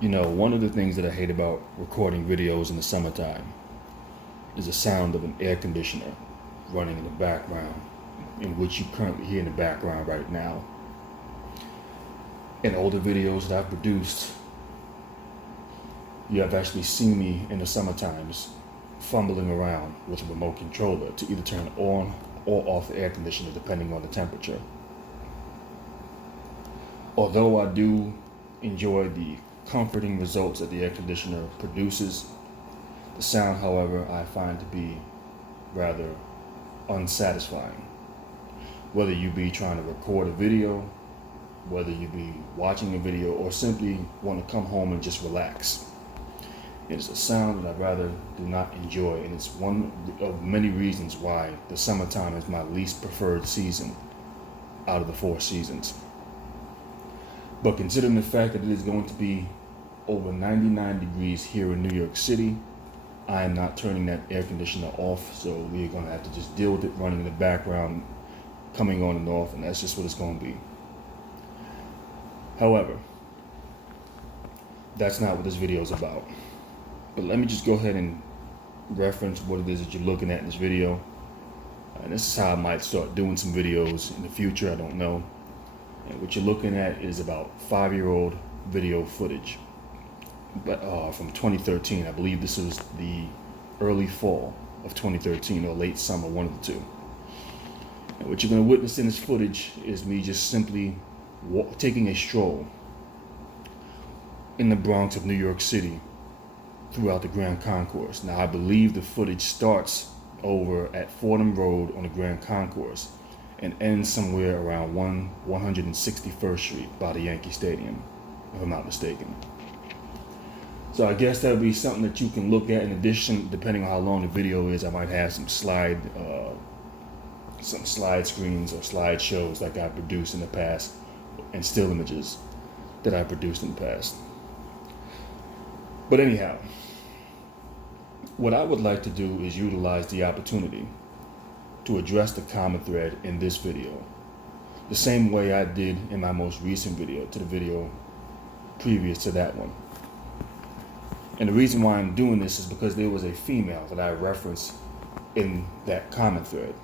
You know, one of the things that I hate about recording videos in the summertime is the sound of an air conditioner running in the background, in which you currently hear in the background right now. In older videos that I've produced, you have actually seen me in the summer times fumbling around with a remote controller to either turn on or off the air conditioner depending on the temperature. Although I do enjoy the comforting results that the air conditioner produces, the sound, however, I find to be rather unsatisfying. Whether you be trying to record a video, whether you be watching a video, or simply want to come home and just relax, it is a sound that I rather do not enjoy, and it's one of many reasons why the summertime is my least preferred season out of the 4 seasons. But considering the fact that it is going to be over 99 degrees here in New York City, I am not turning that air conditioner off, so we're going to have to just deal with it running in the background, coming on and off, and that's just what it's going to be. However, that's not what this video is about. But let me just go ahead and reference what it is that you're looking at in this video. And this is how I might start doing some videos in the future, I don't know. And what you're looking at is about 5-year-old video footage, but from 2013. I believe this was the early fall of 2013 or late summer, one of the two. And what you're going to witness in this footage is me just simply taking a stroll in the Bronx of New York City throughout the Grand Concourse. Now, I believe the footage starts over at Fordham Road on the Grand Concourse and ends somewhere around 161st Street by the Yankee Stadium, if I'm not mistaken. So I guess that would be something that you can look at. In addition, depending on how long the video is, I might have some slide screens or slideshows like I produced in the past, and still images that I produced in the past. But anyhow, what I would like to do is utilize the opportunity to address the comment thread in this video, the same way I did in my most recent video, to the video previous to that one. And the reason why I'm doing this is because there was a female that I referenced in that comment thread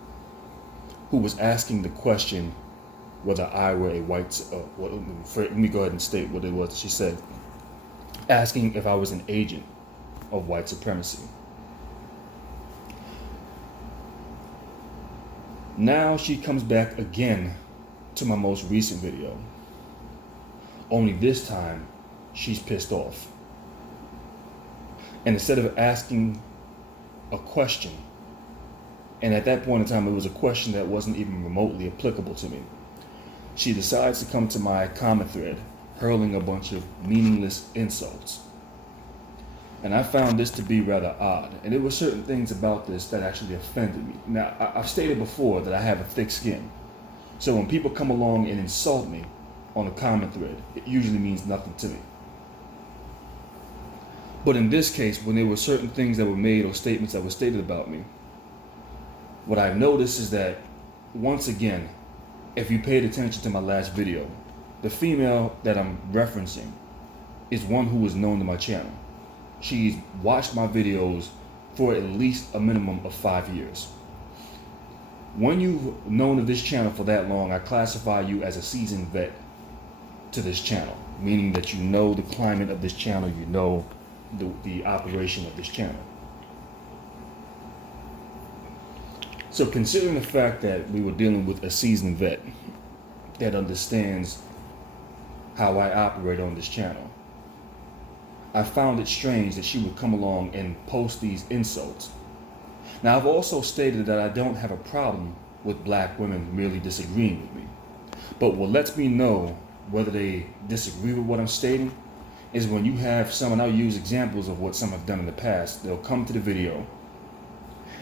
who was asking the question whether I were a white, let me go ahead and state what it was. She said, asking if I was an agent of white supremacy. Now she comes back again to my most recent video, only this time she's pissed off. And instead of asking a question, and at that point in time it was a question that wasn't even remotely applicable to me, she decides to come to my comment thread hurling a bunch of meaningless insults. And I found this to be rather odd, and there were certain things about this that actually offended me. Now, I've stated before that I have a thick skin, so when people come along and insult me on a comment thread, it usually means nothing to me. But in this case, when there were certain things that were made or statements that were stated about me, what I've noticed is that, once again, if you paid attention to my last video, the female that I'm referencing is one who is known to my channel. She's watched my videos for at least a minimum of 5 years. When you've known of this channel for that long, I classify you as a seasoned vet to this channel, meaning that you know the climate of this channel, you know the operation of this channel. So considering the fact that we were dealing with a seasoned vet that understands how I operate on this channel, I found it strange that she would come along and post these insults. Now, I've also stated that I don't have a problem with black women merely disagreeing with me. But what lets me know whether they disagree with what I'm stating is when you have someone, I'll use examples of what some have done in the past. They'll come to the video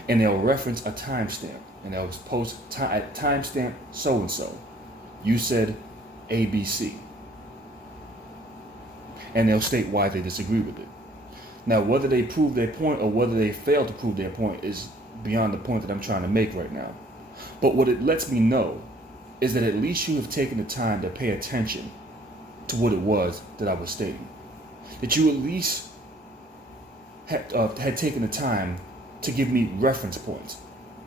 and they'll reference a timestamp, and they'll post at timestamp so-and-so, you said ABC. And they'll state why they disagree with it. Now, whether they prove their point or whether they fail to prove their point is beyond the point that I'm trying to make right now. But what it lets me know is that at least you have taken the time to pay attention to what it was that I was stating. that you at least had taken the time to give me reference points.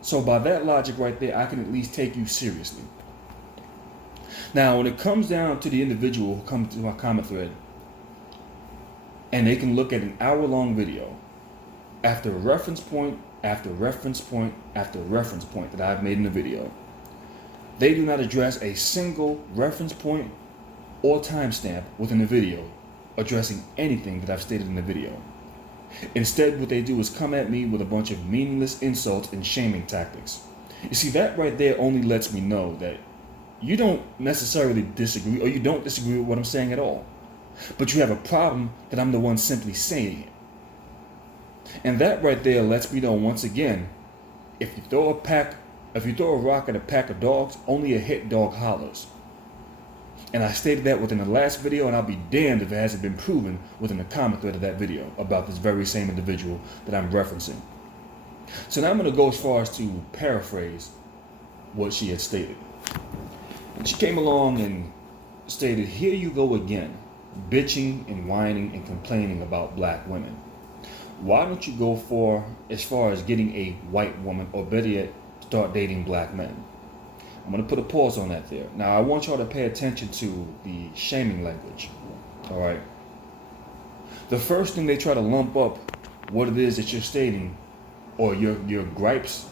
So by that logic right there, I can at least take you seriously. Now, when it comes down to the individual who comes to my comment thread, and they can look at an hour-long video after reference point after reference point after reference point that I've made in the video, they do not address a single reference point or timestamp within the video addressing anything that I've stated in the video. Instead, what they do is come at me with a bunch of meaningless insults and shaming tactics. You see, that right there only lets me know that you don't necessarily disagree, or you don't disagree with what I'm saying at all. But you have a problem that I'm the one simply saying it. And that right there lets me know once again, if you throw a rock at a pack of dogs, only a hit dog hollers. And I stated that within the last video, and I'll be damned if it hasn't been proven within the comment thread of that video about this very same individual that I'm referencing. So now I'm going to go as far as to paraphrase what she had stated. And she came along and stated, "Here you go again, bitching and whining and complaining about black women. Why don't you go for as far as getting a white woman, or better yet, start dating black men?" I'm going to put a pause on that there. Now, I want y'all to pay attention to the shaming language. All right. The first thing they try to lump up what it is that you're stating, or your gripes,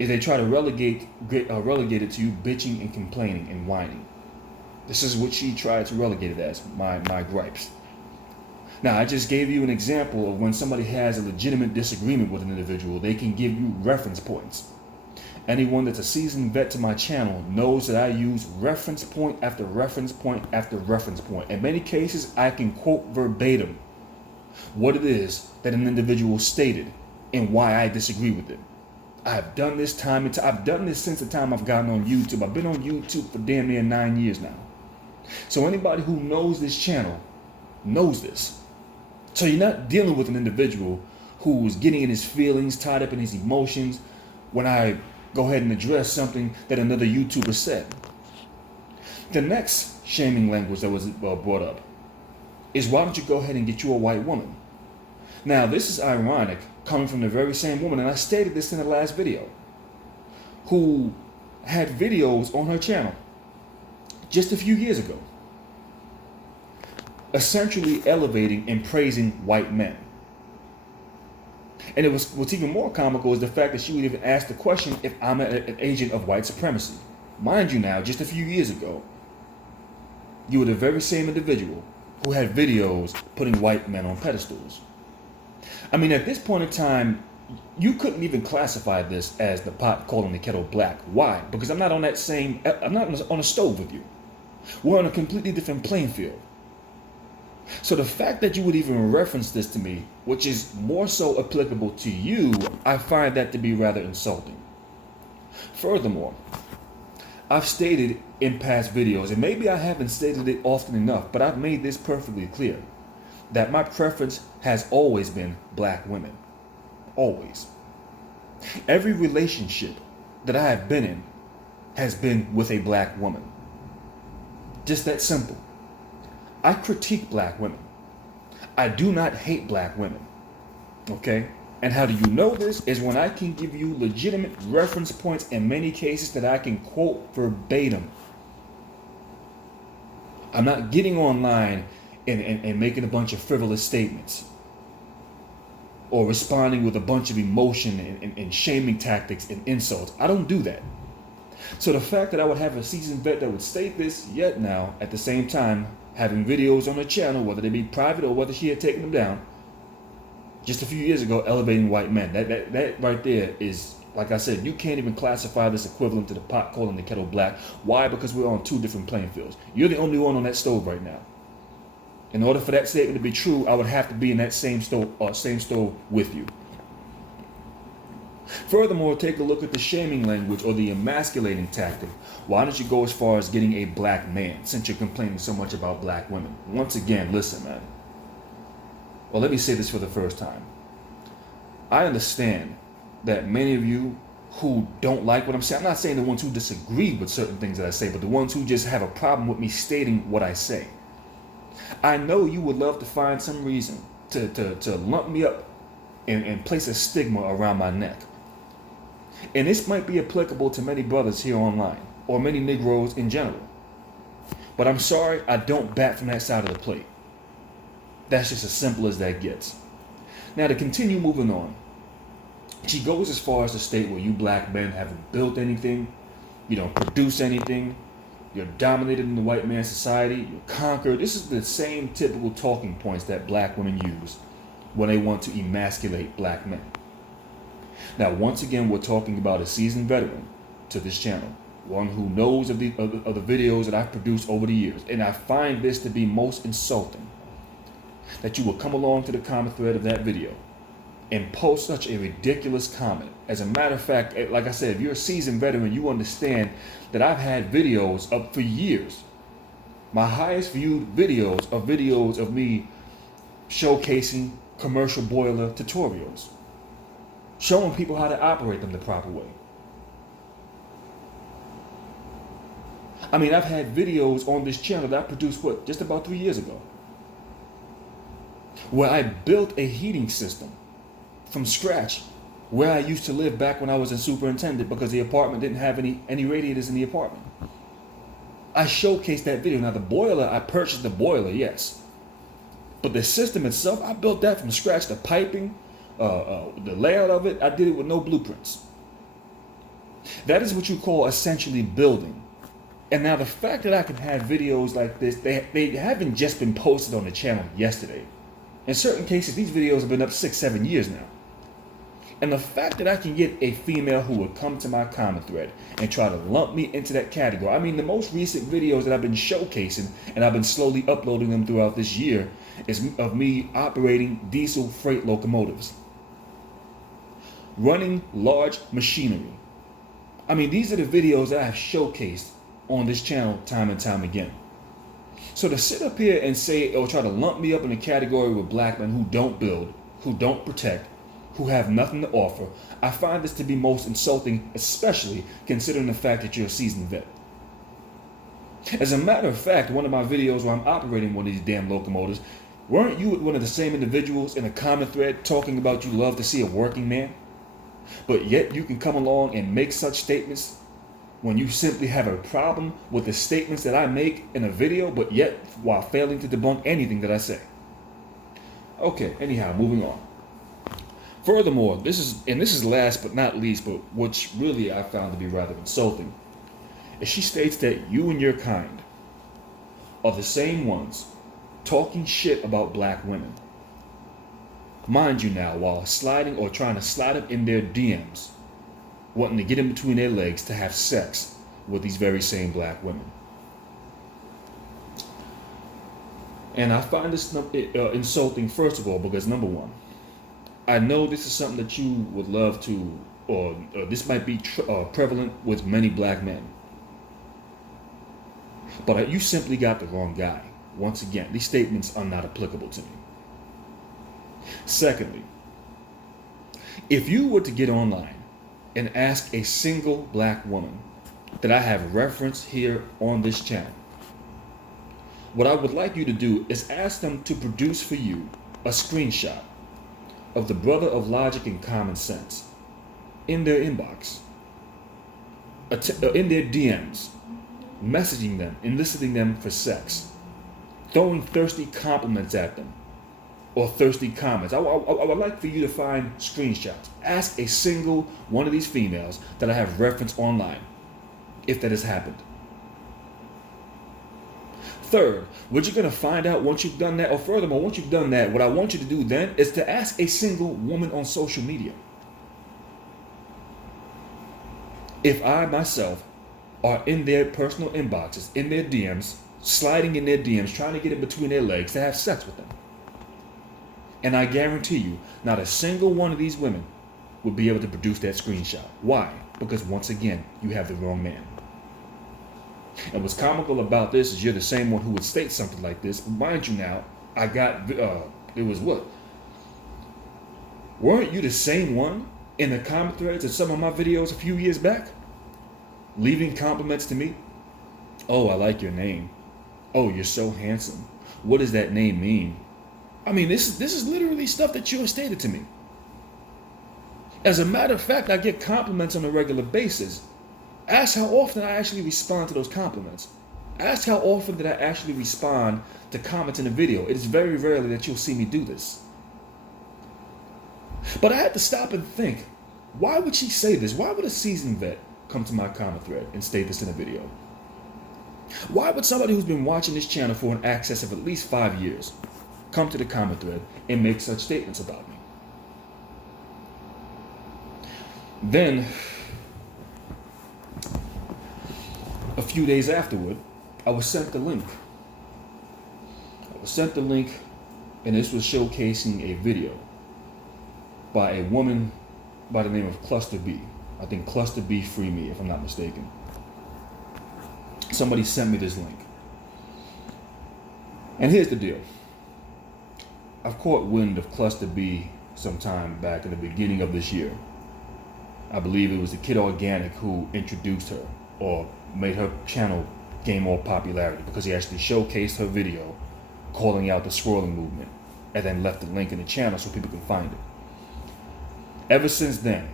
is they try to relegate it to you bitching and complaining and whining. This is what she tried to relegate it as, my gripes. Now, I just gave you an example of when somebody has a legitimate disagreement with an individual, they can give you reference points. Anyone that's a seasoned vet to my channel knows that I use reference point after reference point after reference point. In many cases, I can quote verbatim what it is that an individual stated and why I disagree with it. I've done this time and I've done this since the time I've gotten on YouTube. I've been on YouTube for damn near 9 years now. So anybody who knows this channel knows this. So you're not dealing with an individual who's getting in his feelings, tied up in his emotions when I go ahead and address something that another YouTuber said. The next shaming language that was brought up is, why don't you go ahead and get you a white woman? Now, this is ironic coming from the very same woman, and I stated this in the last video, who had videos on her channel just a few years ago, essentially elevating and praising white men. And what's even more comical is the fact that she would even ask the question if I'm an agent of white supremacy. Mind you now, just a few years ago, you were the very same individual who had videos putting white men on pedestals. I mean, at this point in time, you couldn't even classify this as the pot calling the kettle black. Why? Because I'm not on a stove with you. We're on a completely different playing field. So the fact that you would even reference this to me, which is more so applicable to you, I find that to be rather insulting. Furthermore, I've stated in past videos, and maybe I haven't stated it often enough, but I've made this perfectly clear, that my preference has always been black women. Always. Every relationship that I have been in has been with a black woman. Just that simple. I critique black women. I do not hate black women. Okay? And how do you know this? Is when I can give you legitimate reference points in many cases that I can quote verbatim. I'm not getting online and making a bunch of frivolous statements or responding with a bunch of emotion and shaming tactics and insults. I don't do that. So the fact that I would have a seasoned vet that would state this yet now, at the same time, having videos on her channel, whether they be private or whether she had taken them down, just a few years ago, elevating white men. That right there is, like I said, you can't even classify this equivalent to the pot calling the kettle black. Why? Because we're on two different playing fields. You're the only one on that stove right now. In order for that statement to be true, I would have to be in that same stove with you. Furthermore, take a look at the shaming language or the emasculating tactic. Why don't you go as far as getting a black man, since you're complaining so much about black women? Once again, listen, man. Well, let me say this for the first time. I understand that many of you who don't like what I'm saying, I'm not saying the ones who disagree with certain things that I say, but the ones who just have a problem with me stating what I say. I know you would love to find some reason to lump me up and place a stigma around my neck. And this might be applicable to many brothers here online, or many Negroes in general. But I'm sorry, I don't bat from that side of the plate. That's just as simple as that gets. Now, to continue moving on, she goes as far as to state, well, you black men haven't built anything, you don't produce anything, you're dominated in the white man's society, you're conquered. This is the same typical talking points that black women use when they want to emasculate black men. Now, once again, we're talking about a seasoned veteran to this channel, one who knows of the videos that I've produced over the years, and I find this to be most insulting, that you will come along to the comment thread of that video and post such a ridiculous comment. As a matter of fact, like I said, if you're a seasoned veteran, you understand that I've had videos up for years. My highest viewed videos are videos of me showcasing commercial boiler tutorials, showing people how to operate them the proper way. I mean, I've had videos on this channel that I produced, just about 3 years ago, where I built a heating system from scratch where I used to live back when I was a superintendent, because the apartment didn't have any radiators in the apartment. I showcased that video. Now, the boiler, I purchased the boiler, yes. But the system itself, I built that from scratch. The piping, the layout of it, I did it with no blueprints. That is what you call essentially building. And now the fact that I can have videos like this, they haven't just been posted on the channel yesterday. In certain cases, these videos have been up 6-7 years now. And the fact that I can get a female who would come to my comment thread and try to lump me into that category. I mean, the most recent videos that I've been showcasing, and I've been slowly uploading them throughout this year, is of me operating diesel freight locomotives, running large machinery. I mean, these are the videos that I've showcased on this channel time and time again. So to sit up here and say, or try to lump me up in a category with black men who don't build, who don't protect, who have nothing to offer, I find this to be most insulting, especially considering the fact that you're a seasoned vet. As a matter of fact, one of my videos where I'm operating one of these damn locomotives, weren't you one of the same individuals in a comment thread talking about you love to see a working man? But yet you can come along and make such statements when you simply have a problem with the statements that I make in a video, but yet while failing to debunk anything that I say. Okay, anyhow, moving on. Furthermore, this is last but not least, but which really I found to be rather insulting, is she states that you and your kind are the same ones talking shit about black women. Mind you now, while sliding or trying to slide up in their DMs, wanting to get in between their legs to have sex with these very same black women. And I find this insulting, first of all, because number one, I know this is something that you would love to, or this might be prevalent with many black men. But you simply got the wrong guy. Once again, these statements are not applicable to me. Secondly, if you were to get online and ask a single black woman that I have referenced here on this channel, what I would like you to do is ask them to produce for you a screenshot of the brother of logic and common sense in their inbox, in their DMs, messaging them, enlisting them for sex, throwing thirsty compliments at them, or thirsty comments. I would like for you to find screenshots. Ask a single one of these females that I have referenced online, if that has happened. Third, what you're going to find out once you've done that, or furthermore, once you've done that, what I want you to do then is to ask a single woman on social media if I myself are in their personal inboxes, in their DMs, sliding in their DMs, trying to get in between their legs to have sex with them. And I guarantee you, not a single one of these women will be able to produce that screenshot. Why? Because once again, you have the wrong man. And what's comical about this is you're the same one who would state something like this. Mind you now, I got, it was what? Weren't you the same one in the comment threads of some of my videos a few years back? Leaving compliments to me? Oh, I like your name. Oh, you're so handsome. what does that name mean? I mean, this is literally stuff that you have stated to me. As a matter of fact, I get compliments on a regular basis. Ask how often I actually respond to those compliments. Ask how often did I actually respond to comments in a video. It is very rarely that you'll see me do this. But I had to stop and think, why would she say this? Why would a seasoned vet come to my comment thread and state this in a video? Why would somebody who's been watching this channel for an excess of at least 5 years come to the comment thread and make such statements about me? Then, a few days afterward, I was sent the link. And this was showcasing a video by a woman by the name of Cluster B. I think Cluster B Free Me, if I'm not mistaken. Somebody sent me this link. And here's the deal. I've caught wind of Cluster B sometime back in the beginning of this year. I believe it was the Kid Organic who introduced her or made her channel gain more popularity because he actually showcased her video calling out the swirling movement and then left the link in the channel so people can find it. Ever since then,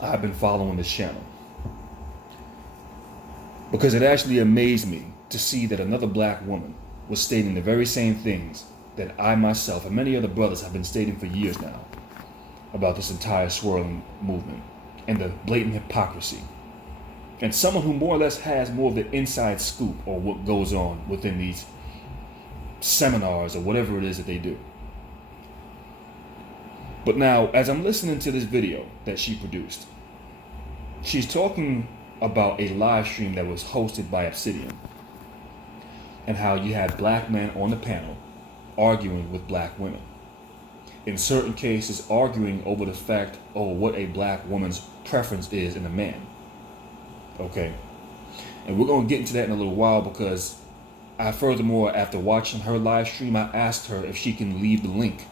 I've been following this channel because it actually amazed me to see that another black woman was stating the very same things that I myself and many other brothers have been stating for years now about this entire swirling movement and the blatant hypocrisy. And someone who more or less has more of the inside scoop on what goes on within these seminars or whatever it is that they do. But now, as I'm listening to this video that she produced, she's talking about a live stream that was hosted by Obsidian and how you had black men on the panel arguing with black women. In certain cases, arguing over the fact of what a black woman's preference is in a man. Okay? And we're going to get into that in a little while because furthermore, after watching her live stream, I asked her if she can leave the link,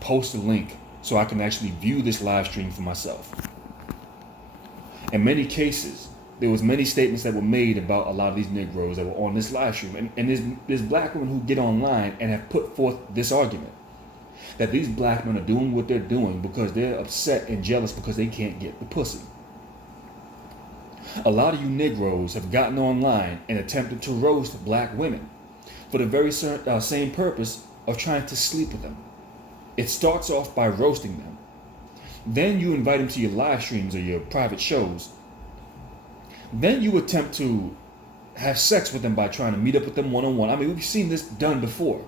post the link, so I can actually view this live stream for myself. In many cases, there was many statements that were made about a lot of these Negroes that were on this live stream. And there's black women who get online and have put forth this argument that these black men are doing what they're doing because they're upset and jealous because they can't get the pussy. A lot of you Negroes have gotten online and attempted to roast black women for the very same purpose of trying to sleep with them. It starts off by roasting them. Then you invite them to your live streams or your private shows. Then you attempt to have sex with them by trying to meet up with them one-on-one. I mean, we've seen this done before.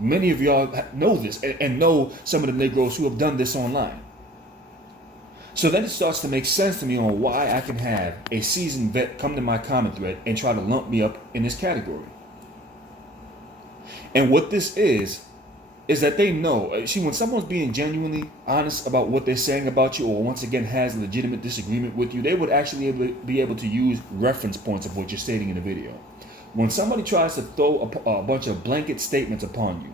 Many of y'all know this and know some of the Negroes who have done this online. So then it starts to make sense to me on why I can have a seasoned vet come to my comment thread and try to lump me up in this category. And what this is that they know, see, when someone's being genuinely honest about what they're saying about you, or once again has a legitimate disagreement with you, they would actually be able to use reference points of what you're stating in the video. When somebody tries to throw a bunch of blanket statements upon you,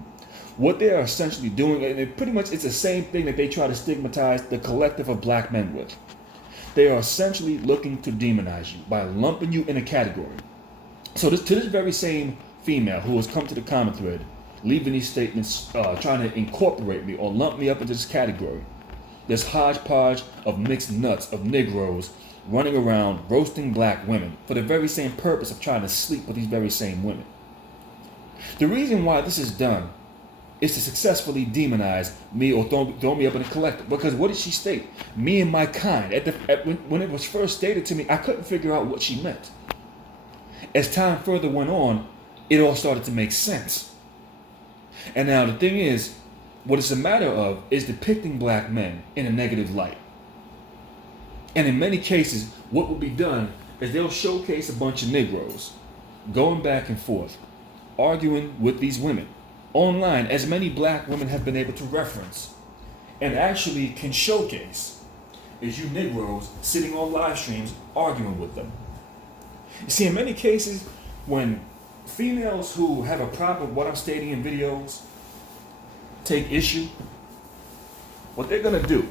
what they are essentially doing, and pretty much it's the same thing that they try to stigmatize the collective of black men with. They are essentially looking to demonize you by lumping you in a category. So to this very same female who has come to the comment thread, leaving these statements, trying to incorporate me or lump me up into this category, this hodgepodge of mixed nuts of Negroes running around roasting black women for the very same purpose of trying to sleep with these very same women. The reason why this is done is to successfully demonize me or throw me up in a collective. Because what did she state? Me and my kind. When it was first stated to me, I couldn't figure out what she meant. As time further went on, it all started to make sense. And now the thing is, what it's a matter of is depicting black men in a negative light. And in many cases, what will be done is they'll showcase a bunch of Negroes going back and forth, arguing with these women online, as many black women have been able to reference and actually can showcase, is you Negroes sitting on live streams arguing with them. You see, in many cases, when females who have a problem with what I'm stating in videos take issue, what they're gonna do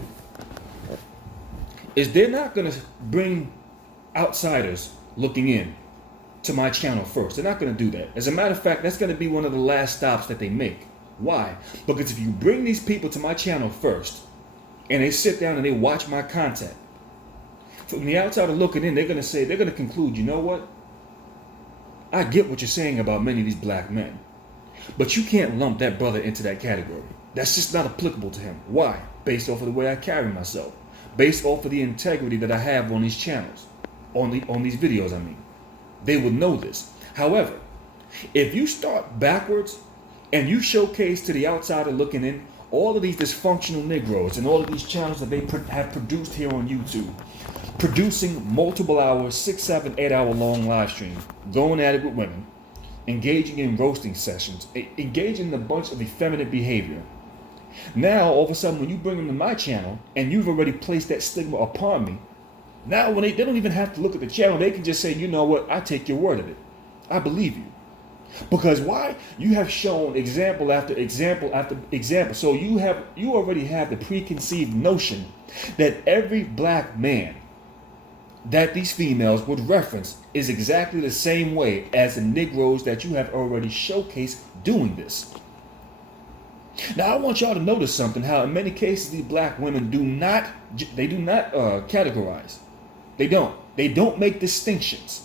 is they're not gonna bring outsiders looking in to my channel first. They're not going to do that. As a matter of fact, that's going to be one of the last stops that they make. Why? Because if you bring these people to my channel first and they sit down and they watch my content, from the outside looking in, they're going to conclude, you know what? I get what you're saying about many of these black men, but you can't lump that brother into that category. That's just not applicable to him. Why? Based off of the way I carry myself, based off of the integrity that I have on these channels, on these videos, I mean. They would know this. However, if you start backwards and you showcase to the outsider looking in all of these dysfunctional Negroes and all of these channels that they have produced here on YouTube, producing multiple hours, 6, 7, 8 hour long live streams, going at it with women, engaging in roasting sessions, engaging in a bunch of effeminate behavior. Now, all of a sudden, when you bring them to my channel and you've already placed that stigma upon me, now when they don't even have to look at the channel, they can just say, you know what, I take your word of it. I believe you. Because why? You have shown example after example after example. So you already have the preconceived notion that every black man that these females would reference is exactly the same way as the Negroes that you have already showcased doing this. Now I want y'all to notice something, how in many cases these black women do not categorize. They don't make distinctions.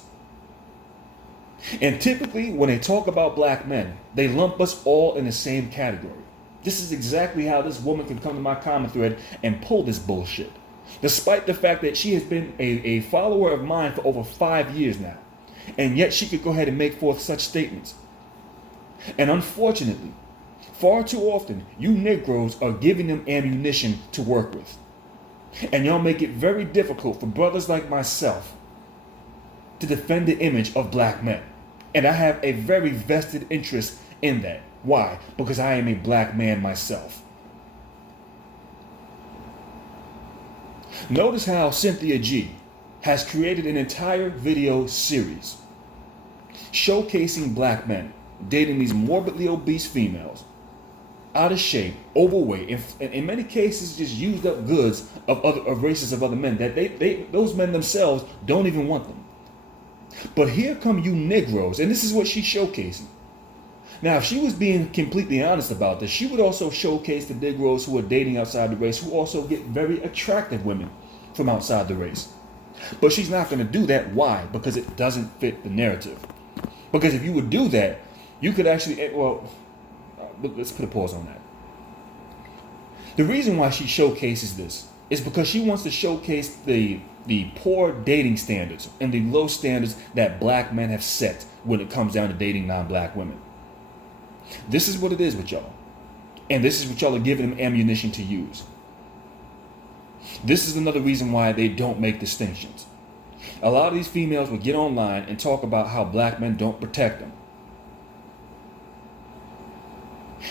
And typically when they talk about black men, they lump us all in the same category. This is exactly how this woman can come to my comment thread and pull this bullshit. Despite the fact that she has been a follower of mine for over 5 years now. And yet she could go ahead and make forth such statements. And unfortunately, far too often, you Negroes are giving them ammunition to work with. And y'all make it very difficult for brothers like myself to defend the image of black men. And I have a very vested interest in that. Why? Because I am a black man myself. Notice how Cynthia G has created an entire video series showcasing black men dating these morbidly obese females, out of shape, overweight, and in many cases just used up goods of races of other men that those men themselves don't even want them. But here come you Negroes, and this is what she's showcasing. Now, if she was being completely honest about this, she would also showcase the Negroes who are dating outside the race, who also get very attractive women from outside the race. But she's not going to do that. Why? Because it doesn't fit the narrative. Because if you would do that, you could actually, let's put a pause on that. The reason why she showcases this is because she wants to showcase the poor dating standards and the low standards that black men have set when it comes down to dating non-black women. This is what it is with y'all. And this is what y'all are giving them ammunition to use. This is another reason why they don't make distinctions. A lot of these females will get online and talk about how black men don't protect them.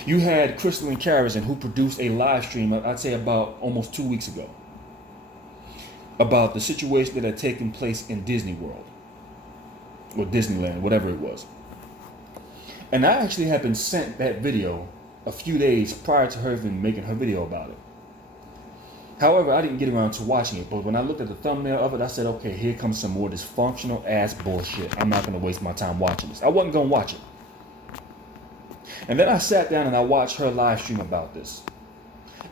You had Crystal and Karazin, who produced a live stream, I'd say about almost 2 weeks ago, about the situation that had taken place in Disney World, or Disneyland, whatever it was. And I actually had been sent that video a few days prior to her even making her video about it. However, I didn't get around to watching it, but when I looked at the thumbnail of it, I said, okay, here comes some more dysfunctional ass bullshit. I'm not going to waste my time watching this. I wasn't going to watch it. And then I sat down and I watched her live stream about this.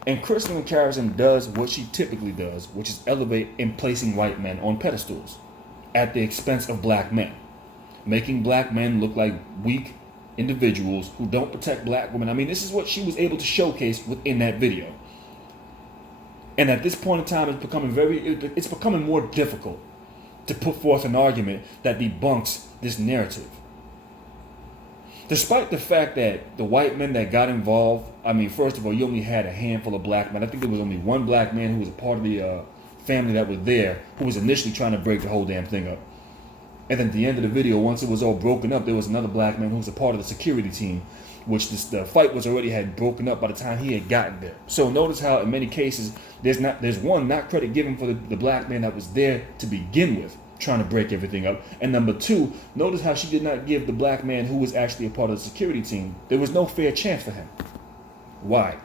And Crystal and Karazin does what she typically does, which is elevate in placing white men on pedestals at the expense of black men, making black men look like weak individuals who don't protect black women. I mean, this is what she was able to showcase within that video. And at this point in time, it's becoming more difficult to put forth an argument that debunks this narrative. Despite the fact that the white men that got involved, I mean, first of all, you only had a handful of black men. I think there was only one black man who was a part of the family that was there, who was initially trying to break the whole damn thing up. And then at the end of the video, once it was all broken up, there was another black man who was a part of the security team, which the fight was already had broken up by the time he had gotten there. So notice how in many cases, there's one, not credit given for the black man that was there to begin with, trying to break everything up. And number two, notice how she did not give the black man who was actually a part of the security team, there was no fair chance for him. Why?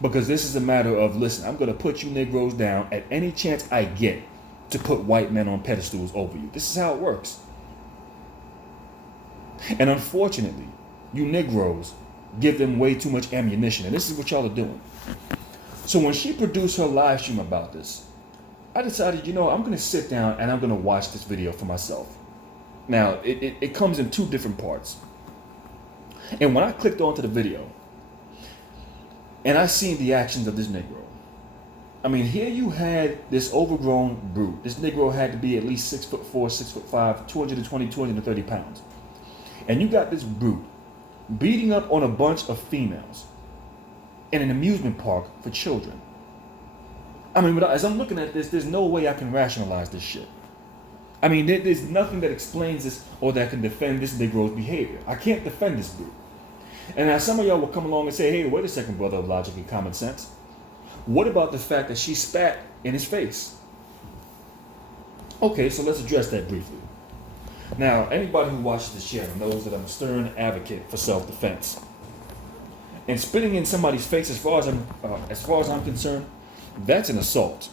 Because this is a matter of, listen, I'm going to put you Negroes down at any chance I get to put white men on pedestals over you. This is how it works. And unfortunately, you Negroes give them way too much ammunition. And this is what y'all are doing. So when she produced her live stream about this, I decided, I'm going to sit down and I'm going to watch this video for myself. Now, it comes in two different parts. And when I clicked onto the video, and I seen the actions of this Negro, I mean, here you had this overgrown brute. This Negro had to be at least 6'4", 6'5", 220, 230 pounds. And you got this brute beating up on a bunch of females in an amusement park for children. I mean, as I'm looking at this, there's no way I can rationalize this shit. I mean, there's nothing that explains this or that can defend this Negro's behavior. I can't defend this brute. And now some of y'all will come along and say, hey, wait a second, brother of logic and common sense. What about the fact that she spat in his face? Okay, so let's address that briefly. Now, anybody who watches this channel knows that I'm a stern advocate for self-defense. And spitting in somebody's face, as far as I'm concerned, that's an assault.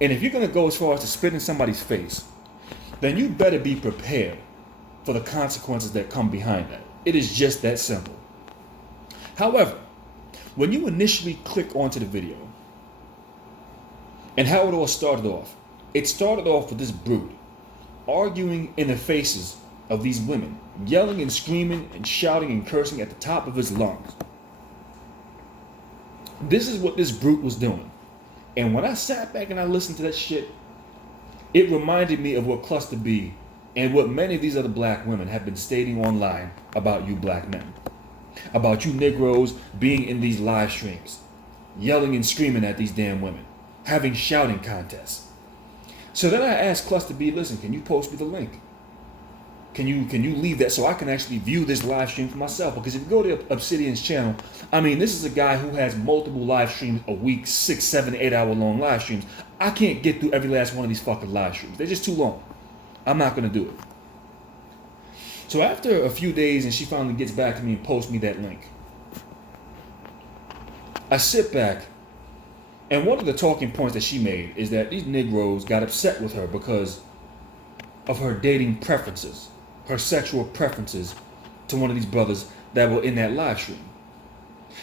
And if you're going to go as far as to spit in somebody's face, then you better be prepared for the consequences that come behind that. It is just that simple. However, when you initially click onto the video, and how it all started off, it started off with this brute arguing in the faces of these women, yelling and screaming and shouting and cursing at the top of his lungs. This is what this brute was doing. And when I sat back and I listened to that shit, it reminded me of what Cluster B and what many of these other black women have been stating online about you black men. About you Negroes being in these live streams, yelling and screaming at these damn women, having shouting contests. So then I asked Cluster B, listen, can you post me the link? Can you leave that so I can actually view this live stream for myself? Because if you go to Obsidian's channel, I mean, this is a guy who has multiple live streams a week, 6, 7, 8 hour long live streams. I can't get through every last one of these fucking live streams. They're just too long. I'm not going to do it. So after a few days and she finally gets back to me and posts me that link, I sit back, and one of the talking points that she made is that these Negroes got upset with her because of her dating preferences, her sexual preferences to one of these brothers that were in that live stream.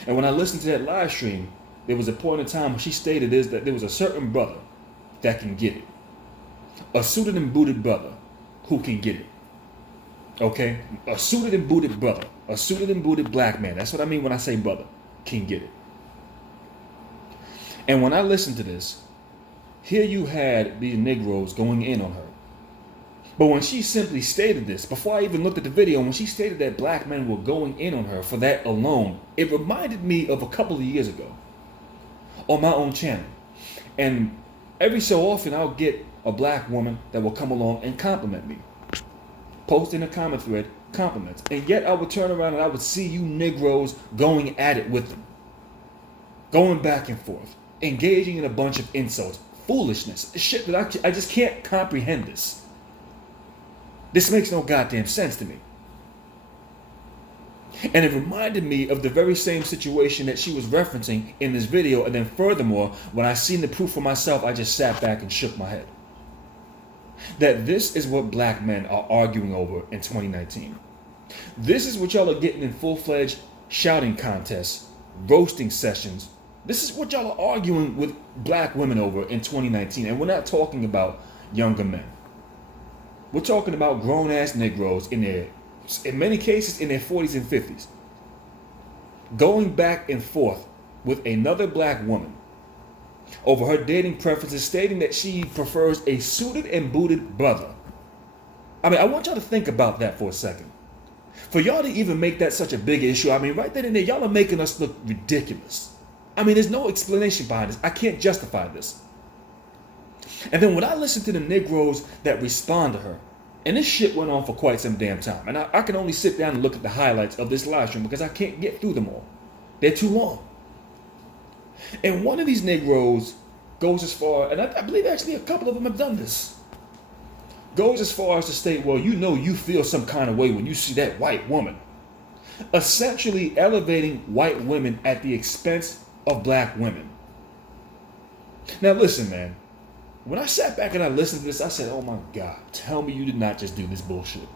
And when I listened to that live stream, there was a point in time when she stated is that there was a certain brother that can get it. A suited and booted brother who can get it. Okay? A suited and booted brother. A suited and booted black man. That's what I mean when I say brother. Can get it. And when I listened to this, here you had these Negroes going in on her. But when she simply stated this, before I even looked at the video, when she stated that black men were going in on her for that alone, it reminded me of a couple of years ago on my own channel. And every so often I'll get a black woman that will come along and compliment me. Post in a comment thread, compliments. And yet I would turn around and I would see you Negroes going at it with them. Going back and forth. Engaging in a bunch of insults. Foolishness. Shit that I just can't comprehend this. This makes no goddamn sense to me. And it reminded me of the very same situation that she was referencing in this video. And then furthermore, when I seen the proof for myself, I just sat back and shook my head. That this is what black men are arguing over in 2019. This is what y'all are getting in full-fledged shouting contests, roasting sessions. This is what y'all are arguing with black women over in 2019. And we're not talking about younger men. We're talking about grown-ass Negroes in many cases in their 40s and 50s. Going back and forth with another black woman over her dating preferences, stating that she prefers a suited and booted brother. I mean, I want y'all to think about that for a second. For y'all to even make that such a big issue, I mean, right then and there, y'all are making us look ridiculous. I mean, there's no explanation behind this. I can't justify this. And then when I listen to the Negroes that respond to her, and this shit went on for quite some damn time, and I can only sit down and look at the highlights of this live stream because I can't get through them all. They're too long. And one of these Negroes goes as far, and I believe actually a couple of them have done this, goes as far as to state, well, you feel some kind of way when you see that white woman. Essentially elevating white women at the expense of black women. Now listen, man. When I sat back and I listened to this, I said, oh my God, tell me you did not just do this bullshit.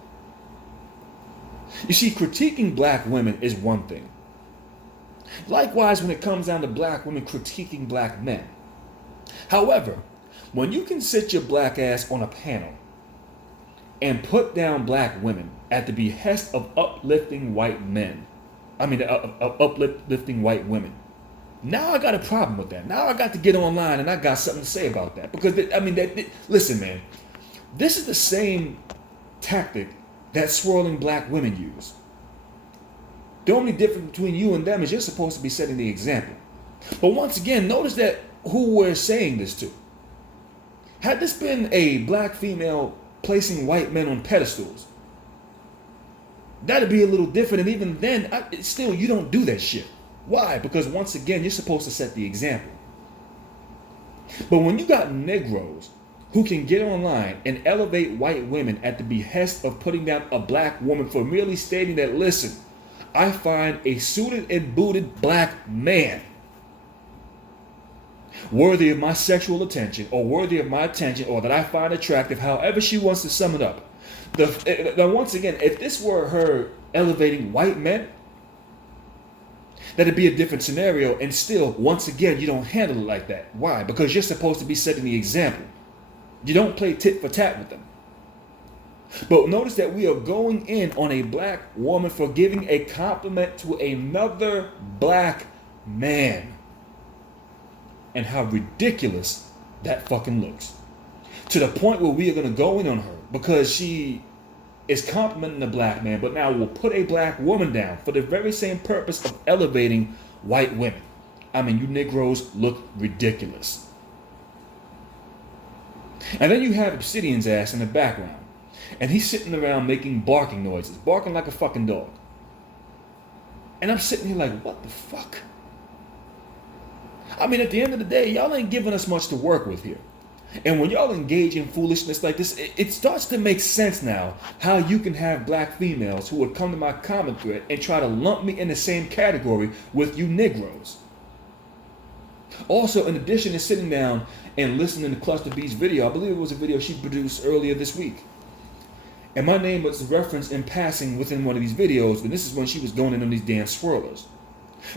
You see, critiquing black women is one thing. Likewise, when it comes down to black women critiquing black men. However, when you can sit your black ass on a panel and put down black women at the behest of uplifting white men, uplifting white women, now I got a problem with that. Now I got to get online and I got something to say about that. Because, listen, man, this is the same tactic that swirling black women use. The only difference between you and them is you're supposed to be setting the example. But once again, notice that who we're saying this to. Had this been a black female placing white men on pedestals, that'd be a little different. And even then, still, you don't do that shit. Why? Because once again, you're supposed to set the example. But when you got Negroes who can get online and elevate white women at the behest of putting down a black woman for merely stating that, listen, I find a suited and booted black man worthy of my sexual attention, or worthy of my attention, or that I find attractive, however she wants to sum it up. Once again, if this were her elevating white men, that'd be a different scenario, and still, once again, you don't handle it like that. Why? Because you're supposed to be setting the example. You don't play tit for tat with them. But notice that we are going in on a black woman for giving a compliment to another black man. And how ridiculous that fucking looks. To the point where we are going to go in on her because she is complimenting a black man, but now we'll put a black woman down for the very same purpose of elevating white women. I mean, you Negroes look ridiculous. And then you have Obsidian's ass in the background. And he's sitting around making barking noises, barking like a fucking dog. And I'm sitting here like, what the fuck? I mean, at the end of the day, y'all ain't giving us much to work with here. And when y'all engage in foolishness like this, it starts to make sense now how you can have black females who would come to my comment thread and try to lump me in the same category with you Negroes. Also, in addition to sitting down and listening to Cluster B's video, I believe it was a video she produced earlier this week. And my name was referenced in passing within one of these videos, and this is when she was going in on these damn swirlers.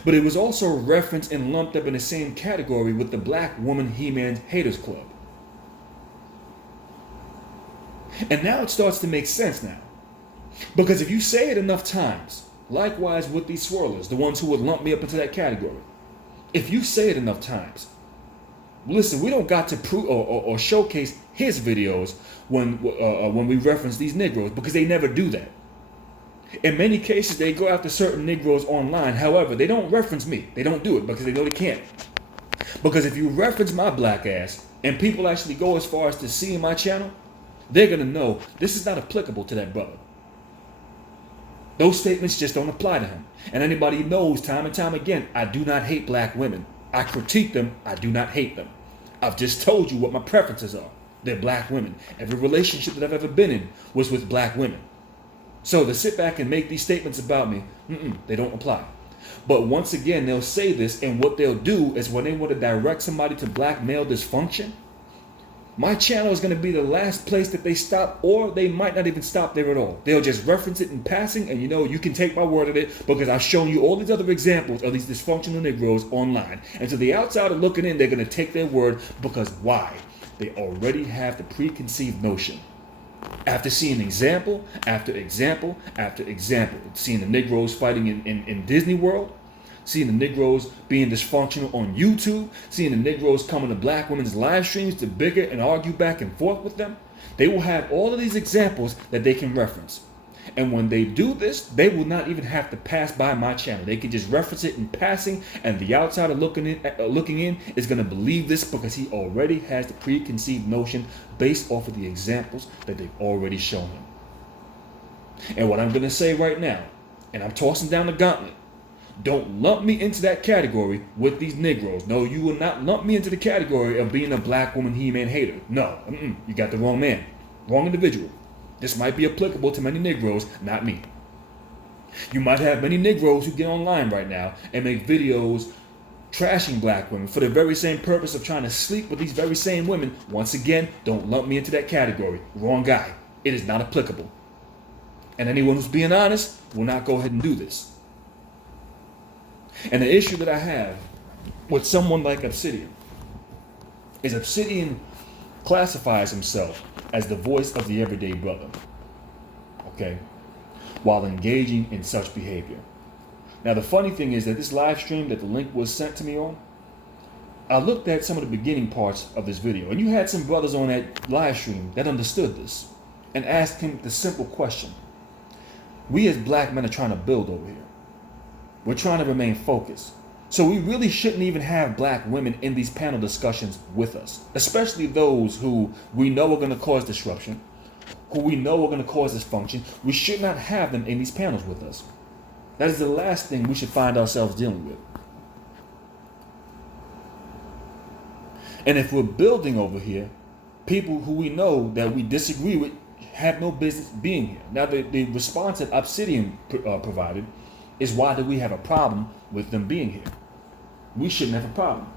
But it was also referenced and lumped up in the same category with the Black Woman He-Man Haters Club. And now it starts to make sense now. Because if you say it enough times, likewise with these swirlers, the ones who would lump me up into that category, if you say it enough times, listen, we don't got to prove or showcase his videos when we reference these Negroes, because they never do that. In many cases, they go after certain Negroes online. However, they don't reference me. They don't do it because they know they can't. Because if you reference my black ass and people actually go as far as to see my channel, they're going to know this is not applicable to that brother. Those statements just don't apply to him. And anybody knows time and time again, I do not hate black women. I critique them. I do not hate them. I've just told you what my preferences are. They're black women. Every relationship that I've ever been in was with black women. So to sit back and make these statements about me, they don't apply. But once again, they'll say this, and what they'll do is when they want to direct somebody to black male dysfunction, my channel is going to be the last place that they stop, or they might not even stop there at all. They'll just reference it in passing, and you can take my word of it because I've shown you all these other examples of these dysfunctional Negroes online. And to the outsider looking in, they're going to take their word because why? They already have the preconceived notion. After seeing example after example after example, seeing the Negroes fighting in Disney World, seeing the Negroes being dysfunctional on YouTube, seeing the Negroes coming to black women's live streams to bicker and argue back and forth with them, they will have all of these examples that they can reference. And when they do this, they will not even have to pass by my channel. They can just reference it in passing, and the outsider looking in is going to believe this because he already has the preconceived notion based off of the examples that they've already shown him. And what I'm going to say right now, and I'm tossing down the gauntlet, don't lump me into that category with these Negroes. No, you will not lump me into the category of being a black woman He-Man hater. No, you got the wrong man, wrong individual. This might be applicable to many Negroes, not me. You might have many Negroes who get online right now and make videos trashing black women for the very same purpose of trying to sleep with these very same women. Once again, don't lump me into that category. Wrong guy. It is not applicable. And anyone who's being honest will not go ahead and do this. And the issue that I have with someone like Obsidian is Obsidian classifies himself as the voice of the everyday brother, okay, while engaging in such behavior. Now, the funny thing is that this live stream that the link was sent to me on, I looked at some of the beginning parts of this video, and you had some brothers on that live stream that understood this and asked him the simple question. We as black men are trying to build over here. We're trying to remain focused. So we really shouldn't even have black women in these panel discussions with us, especially those who we know are going to cause disruption, who we know are going to cause dysfunction. We should not have them in these panels with us. That is the last thing we should find ourselves dealing with. And if we're building over here, people who we know that we disagree with have no business being here. Now, the response that Obsidian provided is, why do we have a problem with them being here? We shouldn't have a problem.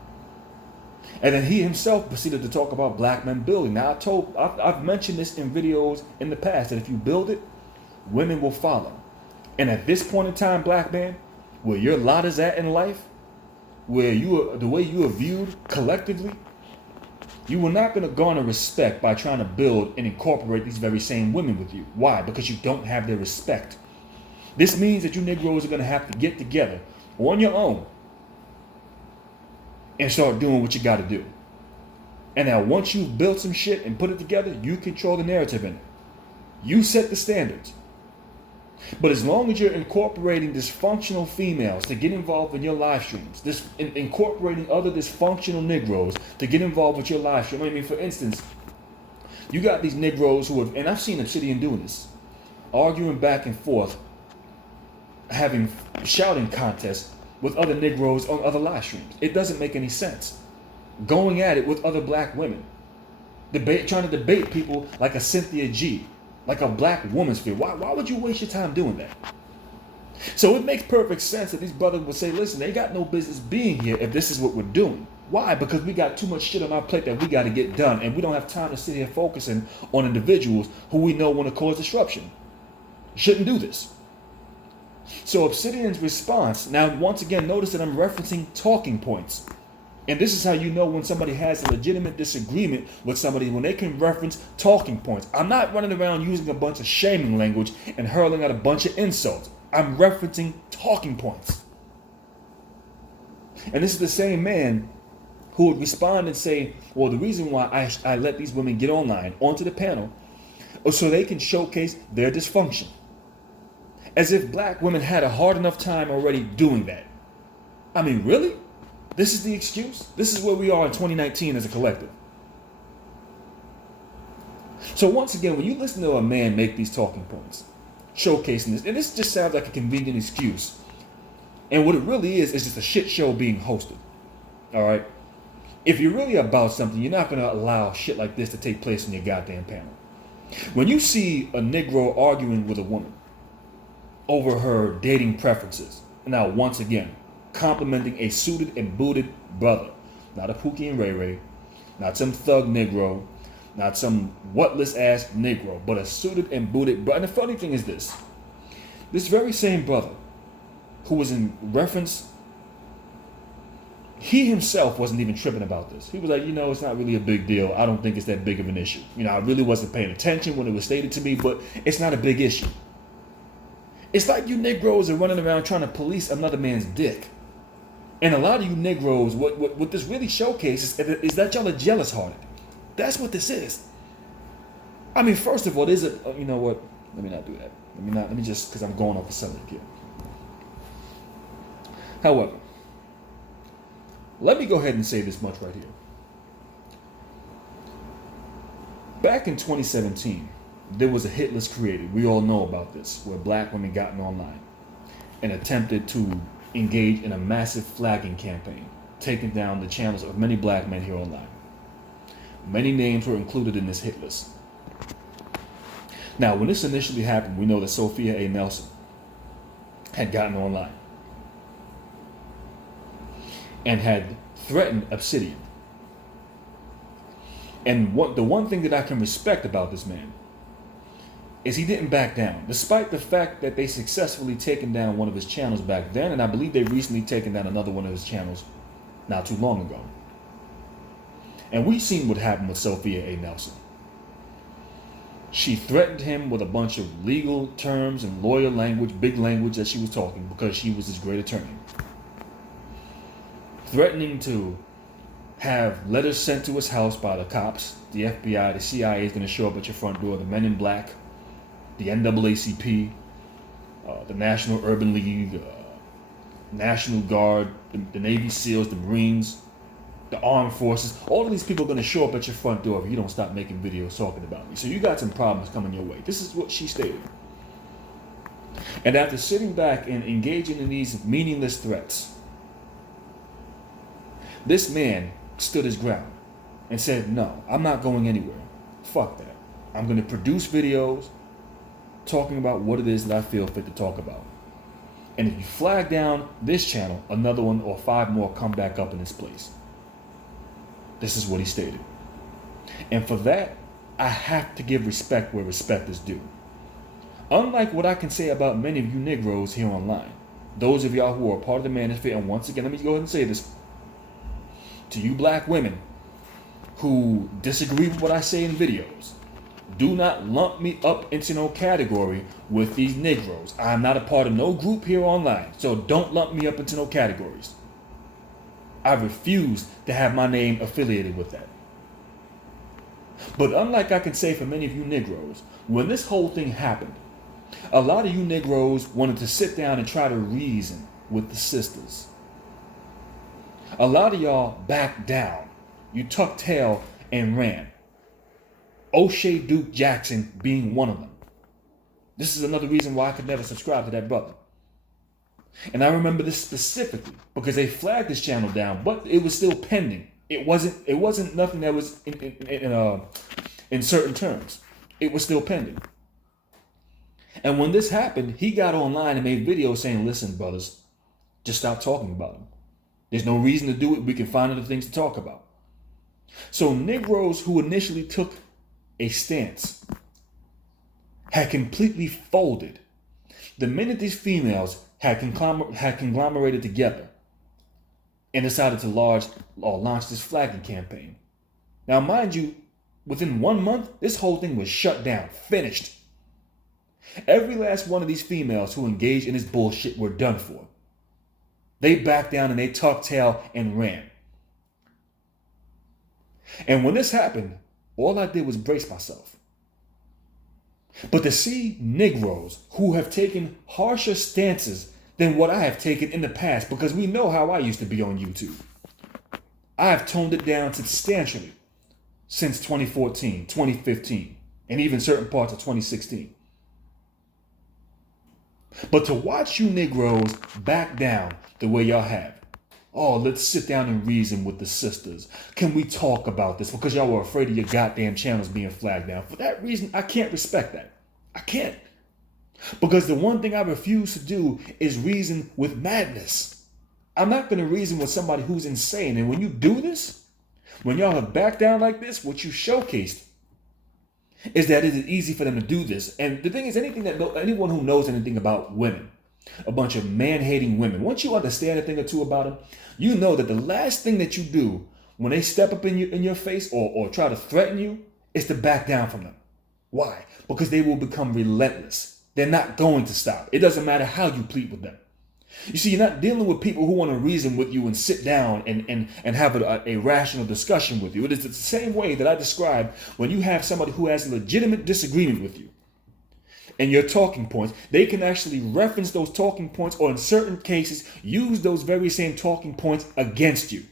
And then he himself proceeded to talk about black men building. Now, I've mentioned this in videos in the past, that if you build it, women will follow. And at this point in time, black man, where your lot is at in life, where you are, the way you are viewed collectively, you are not going to garner respect by trying to build and incorporate these very same women with you. Why? Because you don't have their respect. This means that you Negroes are going to have to get together on your own and start doing what you got to do. And now once you've built some shit and put it together, you control the narrative in it. You set the standards. But as long as you're incorporating dysfunctional females to get involved in your live streams, incorporating other dysfunctional Negroes to get involved with your live stream. I mean, for instance, you got these Negroes who have, and I've seen Obsidian doing this, arguing back and forth, having shouting contests with other Negroes on other live streams. It doesn't make any sense. Going at it with other black women. Trying to debate people like a Cynthia G, like a black woman's field. Why would you waste your time doing that? So it makes perfect sense that these brothers would say, listen, they got no business being here if this is what we're doing. Why? Because we got too much shit on our plate that we got to get done, and we don't have time to sit here focusing on individuals who we know want to cause disruption. Shouldn't do this. So Obsidian's response, now once again, notice that I'm referencing talking points. And this is how you know when somebody has a legitimate disagreement with somebody, when they can reference talking points. I'm not running around using a bunch of shaming language and hurling out a bunch of insults. I'm referencing talking points. And this is the same man who would respond and say, well, the reason why I let these women get online onto the panel is so they can showcase their dysfunction. As if black women had a hard enough time already doing that. I mean, really? This is the excuse? This is where we are in 2019 as a collective. So once again, when you listen to a man make these talking points, showcasing this, and this just sounds like a convenient excuse. And what it really is just a shit show being hosted. All right? If you're really about something, you're not going to allow shit like this to take place in your goddamn panel. When you see a Negro arguing with a woman over her dating preferences, now once again, complimenting a suited and booted brother, not a Pookie and Ray Ray, not some thug Negro, not some whatless ass Negro, but a suited and booted brother. And the funny thing is this very same brother who was in reference, he himself wasn't even tripping about this. He was like, it's not really a big deal. I don't think it's that big of an issue. I really wasn't paying attention when it was stated to me, but it's not a big issue. It's like you Negroes are running around trying to police another man's dick. And a lot of you Negroes, what this really showcases is that y'all are jealous-hearted. That's what this is. I mean, first of all, there's you know what? Let me not do that. Let me just, because I'm going off the subject here. However, let me go ahead and say this much right here. Back in 2017, there was a hit list created. We all know about this, where black women gotten online and attempted to engage in a massive flagging campaign, taking down the channels of many black men here online. Many names were included in this hit list. Now, when this initially happened, we know that Sophia A. Nelson had gotten online and had threatened Obsidian. And the one thing that I can respect about this man is he didn't back down, despite the fact that they successfully taken down one of his channels back then, and I believe they recently taken down another one of his channels not too long ago. And we've seen what happened with Sophia A. Nelson. She threatened him with a bunch of legal terms and lawyer language, big language that she was talking because she was his great attorney. Threatening to have letters sent to his house by the cops, the FBI, the CIA is going to show up at your front door, the Men in Black, the NAACP, the National Urban League, National Guard, the Navy SEALs, the Marines, the Armed Forces. All of these people are going to show up at your front door if you don't stop making videos talking about me. So you got some problems coming your way. This is what she stated. And after sitting back and engaging in these meaningless threats, this man stood his ground and said, no, I'm not going anywhere. Fuck that. I'm going to produce videos talking about what it is that I feel fit to talk about. And if you flag down this channel, another one or 5 more come back up in its place. This is what he stated. And for that, I have to give respect where respect is due. Unlike what I can say about many of you Negroes here online, those of y'all who are part of the manosphere, and once again, let me go ahead and say this, to you black women who disagree with what I say in videos, do not lump me up into no category with these Negroes. I am not a part of no group here online, so don't lump me up into no categories. I refuse to have my name affiliated with that. But unlike I can say for many of you Negroes, when this whole thing happened, a lot of you Negroes wanted to sit down and try to reason with the sisters. A lot of y'all backed down. You tucked tail and ran. O'Shea Duke Jackson being one of them. This is another reason why I could never subscribe to that brother. And I remember this specifically because they flagged this channel down, but it was still pending. It wasn't nothing that was in certain terms. It was still pending. And when this happened, he got online and made videos saying, listen, brothers, just stop talking about him. There's no reason to do it. We can find other things to talk about. So Negroes who initially took a stance had completely folded the minute these females had conglomerated together and decided to launch this flagging campaign. Now, mind you, within 1 month, this whole thing was shut down, finished. Every last one of these females who engaged in this bullshit were done for. They backed down and they tucked tail and ran. And when this happened, all I did was brace myself. But to see Negroes who have taken harsher stances than what I have taken in the past, because we know how I used to be on YouTube. I have toned it down substantially since 2014, 2015, and even certain parts of 2016. But to watch you Negroes back down the way y'all have, oh, let's sit down and reason with the sisters. Can we talk about this? Because y'all were afraid of your goddamn channels being flagged down. For that reason, I can't respect that. I can't. Because the one thing I refuse to do is reason with madness. I'm not going to reason with somebody who's insane. And when you do this, when y'all have backed down like this, what you showcased is that it is easy for them to do this. And the thing is, anyone who knows anything about women, a bunch of man-hating women, once you understand a thing or two about them, you know that the last thing that you do when they step up in your face or try to threaten you is to back down from them. Why? Because they will become relentless. They're not going to stop. It doesn't matter how you plead with them. You see, you're not dealing with people who want to reason with you and sit down and have a rational discussion with you. It is the same way that I described when you have somebody who has a legitimate disagreement with you and your talking points. They can actually reference those talking points or in certain cases use those very same talking points against you.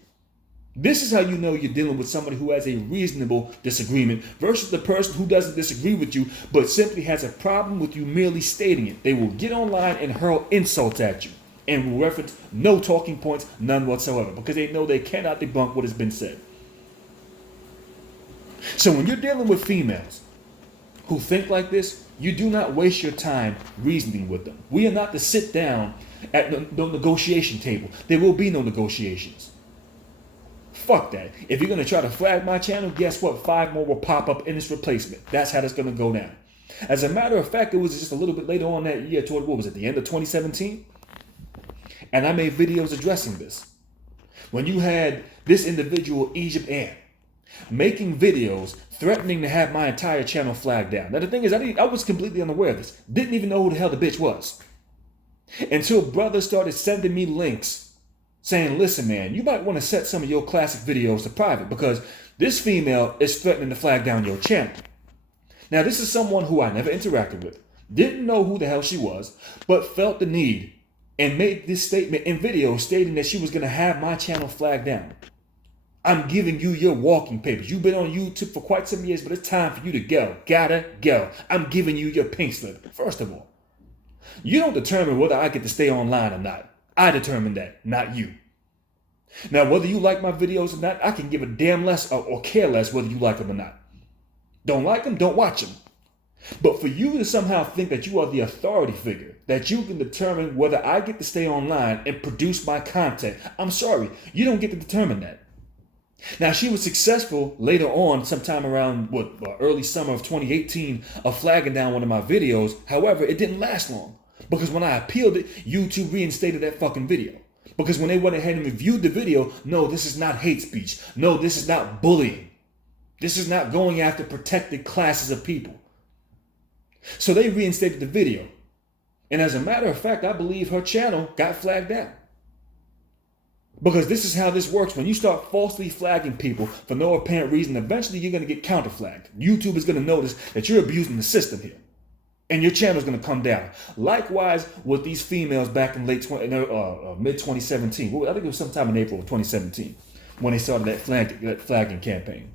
This is how you know you're dealing with somebody who has a reasonable disagreement versus the person who doesn't disagree with you but simply has a problem with you merely stating it. They will get online and hurl insults at you and will reference no talking points, none whatsoever, because they know they cannot debunk what has been said. So when you're dealing with females who think like this, you do not waste your time reasoning with them. We are not to sit down at the negotiation table. There will be no negotiations. Fuck that. If you're going to try to flag my channel, guess what? 5 more will pop up in its replacement. That's how that's going to go down. As a matter of fact, it was just a little bit later on that year, toward what was it, the end of 2017? And I made videos addressing this. When you had this individual, Egypt Ann, making videos threatening to have my entire channel flagged down. Now the thing is, I was completely unaware of this. Didn't even know who the hell the bitch was. Until brothers started sending me links saying, listen man, you might want to set some of your classic videos to private because this female is threatening to flag down your channel. Now this is someone who I never interacted with, didn't know who the hell she was, but felt the need and made this statement in video stating that she was going to have my channel flagged down. I'm giving you your walking papers. You've been on YouTube for quite some years, but it's time for you to go. Gotta go. I'm giving you your pink slip. First of all, you don't determine whether I get to stay online or not. I determine that, not you. Now, whether you like my videos or not, I can give a damn less or care less whether you like them or not. Don't like them, don't watch them. But for you to somehow think that you are the authority figure, that you can determine whether I get to stay online and produce my content, I'm sorry, you don't get to determine that. Now, she was successful later on, sometime around early summer of 2018, of flagging down one of my videos. However, it didn't last long because when I appealed it, YouTube reinstated that fucking video. Because when they went ahead and reviewed the video, no, this is not hate speech. No, this is not bullying. This is not going after protected classes of people. So they reinstated the video. And as a matter of fact, I believe her channel got flagged down. Because this is how this works. When you start falsely flagging people for no apparent reason, eventually you're going to get counter-flagged. YouTube is going to notice that you're abusing the system here. And your channel is going to come down. Likewise with these females back in mid-2017. I think it was sometime in April of 2017 when they started that flagging campaign.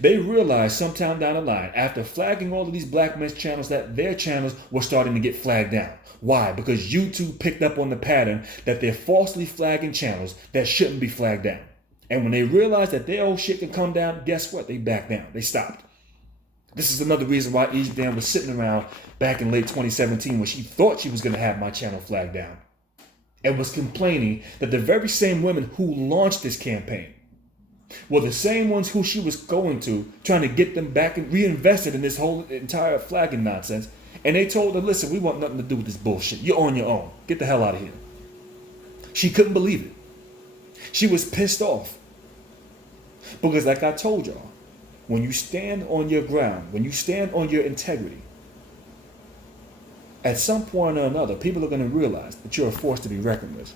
They realized sometime down the line, after flagging all of these black men's channels, that their channels were starting to get flagged down. Why? Because YouTube picked up on the pattern that they're falsely flagging channels that shouldn't be flagged down. And when they realized that their old shit can come down, guess what? They backed down. They stopped. This is another reason why Egypt Ann was sitting around back in late 2017 when she thought she was going to have my channel flagged down and was complaining that the very same women who launched this campaign were the same ones who she was going to, trying to get them back and reinvested in this whole entire flagging nonsense. And they told her, listen, we want nothing to do with this bullshit. You're on your own. Get the hell out of here. She couldn't believe it. She was pissed off. Because like I told y'all, when you stand on your ground, when you stand on your integrity, at some point or another, people are going to realize that you're a force to be reckoned with.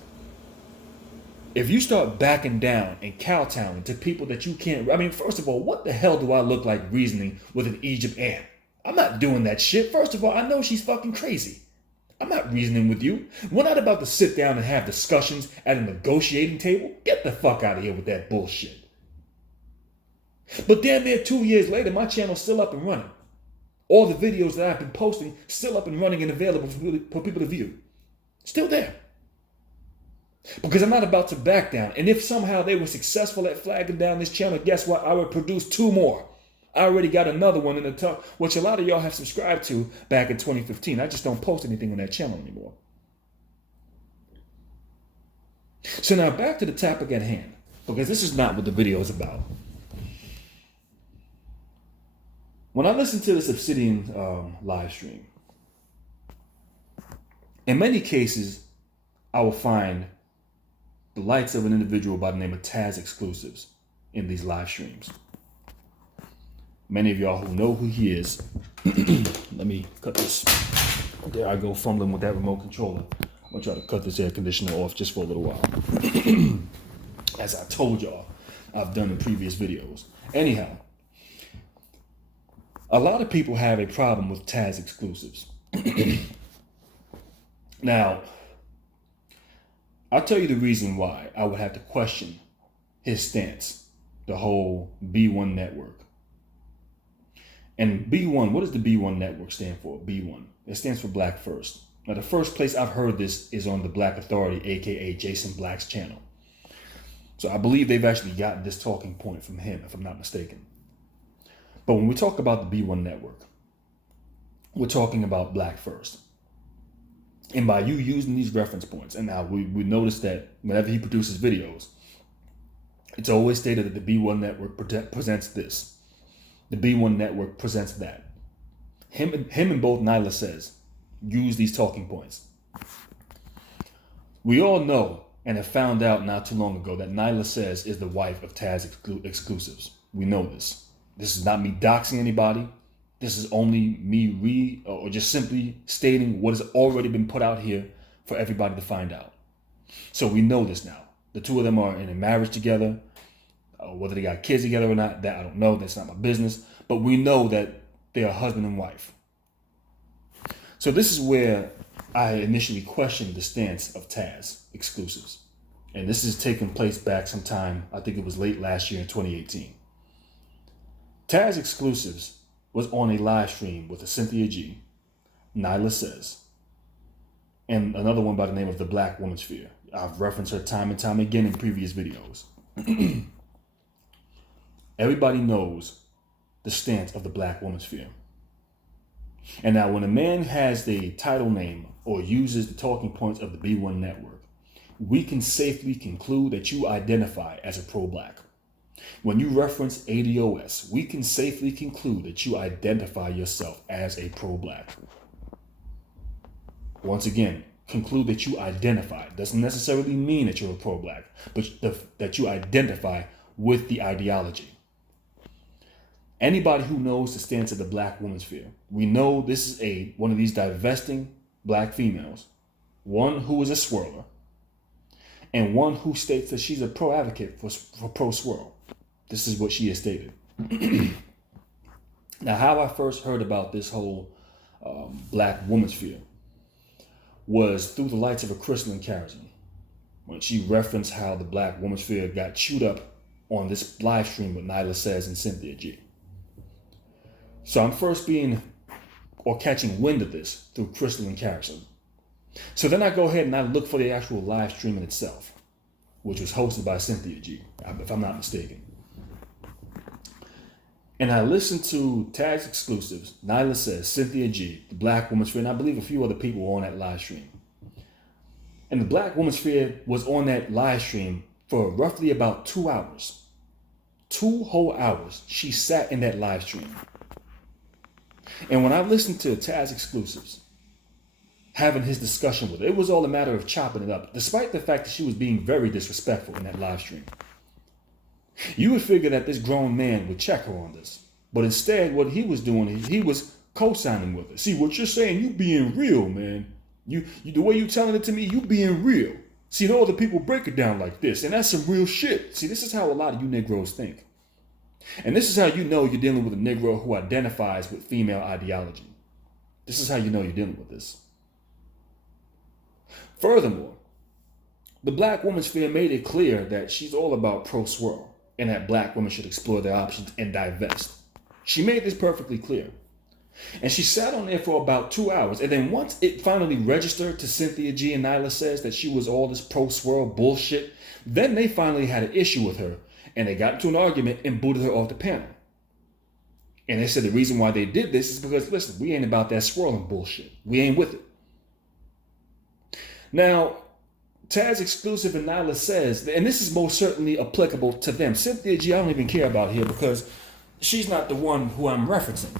If you start backing down and kowtowing to people that you can't, first of all, what the hell do I look like reasoning with an Egypt Ann? I'm not doing that shit. First of all, I know she's fucking crazy. I'm not reasoning with you. We're not about to sit down and have discussions at a negotiating table. Get the fuck out of here with that bullshit. But damn near 2 years later, my channel's still up and running. All the videos that I've been posting still up and running and available for people to view. Still there. Because I'm not about to back down. And if somehow they were successful at flagging down this channel, guess what? I would produce 2 more. I already got another one in the top, which a lot of y'all have subscribed to back in 2015. I just don't post anything on that channel anymore. So now back to the topic at hand, because this is not what the video is about. When I listen to this Obsidian live stream, in many cases, I will find the lights of an individual by the name of Taz Exclusives in these live streams. Many of y'all who know who he is, let me cut this. There I go fumbling with that remote controller. I'm gonna try to cut this air conditioner off just for a little while. As I told y'all, I've done in previous videos. Anyhow, a lot of people have a problem with Taz Exclusives. Now, I'll tell you the reason why I would have to question his stance, the whole B1 network. And B1, what does the B1 network stand for? B1, it stands for Black First. Now, the first place I've heard this is on the Black Authority, aka Jason Black's channel. So I believe they've actually gotten this talking point from him, if I'm not mistaken. But when we talk about the B1 network, we're talking about Black First. And by you using these reference points, and now we notice that whenever he produces videos, it's always stated that the B1 network presents this. The B1 network presents that. Him and both Nyla Says use these talking points. We all know and have found out not too long ago that Nyla Says is the wife of Taz Exclusives. We know this. This is not me doxing anybody. This is only me or just simply stating what has already been put out here for everybody to find out. So we know this now. The two of them are in a marriage together. Whether they got kids together or not, that I don't know. That's not my business. But we know that they are husband and wife. So this is where I initially questioned the stance of Taz Exclusives. And this is taking place back sometime, I think it was late last year in 2018. Taz Exclusives was on a live stream with a Cynthia G, Nyla Says, and another one by the name of the Black Woman Sphere. I've referenced her time and time again in previous videos. Everybody knows the stance of the Black Woman Sphere. And now when a man has the title name or uses the talking points of the B1 network, we can safely conclude that you identify as a pro-black. When you reference ADOS, we can safely conclude that you identify yourself as a pro-black. Once again, conclude that you identify. Doesn't necessarily mean that you're a pro-black, but that you identify with the ideology. Anybody who knows the stance of the Black Woman Sphere, we know this is one of these divesting black females, one who is a swirler, and one who states that she's a pro-advocate for pro-swirl. This is what she has stated. Now, how I first heard about this whole Black Woman Sphere was through the lights of a crystalline charism, when she referenced how the Black Woman Sphere got chewed up on this live stream with Nyla Says and Cynthia G. So I'm first catching wind of this through crystalline charism. So then I go ahead and I look for the actual live stream in itself, which was hosted by Cynthia G, if I'm not mistaken. And I listened to Taz Exclusives, Nyla Says, Cynthia G, the Black Woman Sphere, and I believe a few other people were on that live stream. And the Black Woman Sphere was on that live stream for roughly about 2 hours. 2 whole hours she sat in that live stream. And when I listened to Taz Exclusives having his discussion with her, it was all a matter of chopping it up, despite the fact that she was being very disrespectful in that live stream. You would figure that this grown man would check her on this. But instead, what he was doing is he was co-signing with her. See, what you're saying, you being real, man. You the way you telling it to me, you being real. See, no other people break it down like this, and that's some real shit. See, this is how a lot of you Negroes think. And this is how you know you're dealing with a Negro who identifies with female ideology. This is how you know you're dealing with this. Furthermore, the Black Woman Sphere made it clear that she's all about pro-swirl and that black women should explore their options and divest. She made this perfectly clear. And she sat on there for about 2 hours. And then once it finally registered to Cynthia G and Nyla Says that she was all this pro-swirl bullshit, then they finally had an issue with her. And they got into an argument and booted her off the panel. And they said the reason why they did this is because, listen, we ain't about that swirling bullshit. We ain't with it. Now, Taz Exclusive and Nyla Says, and this is most certainly applicable to them. Cynthia G, I don't even care about here because she's not the one who I'm referencing.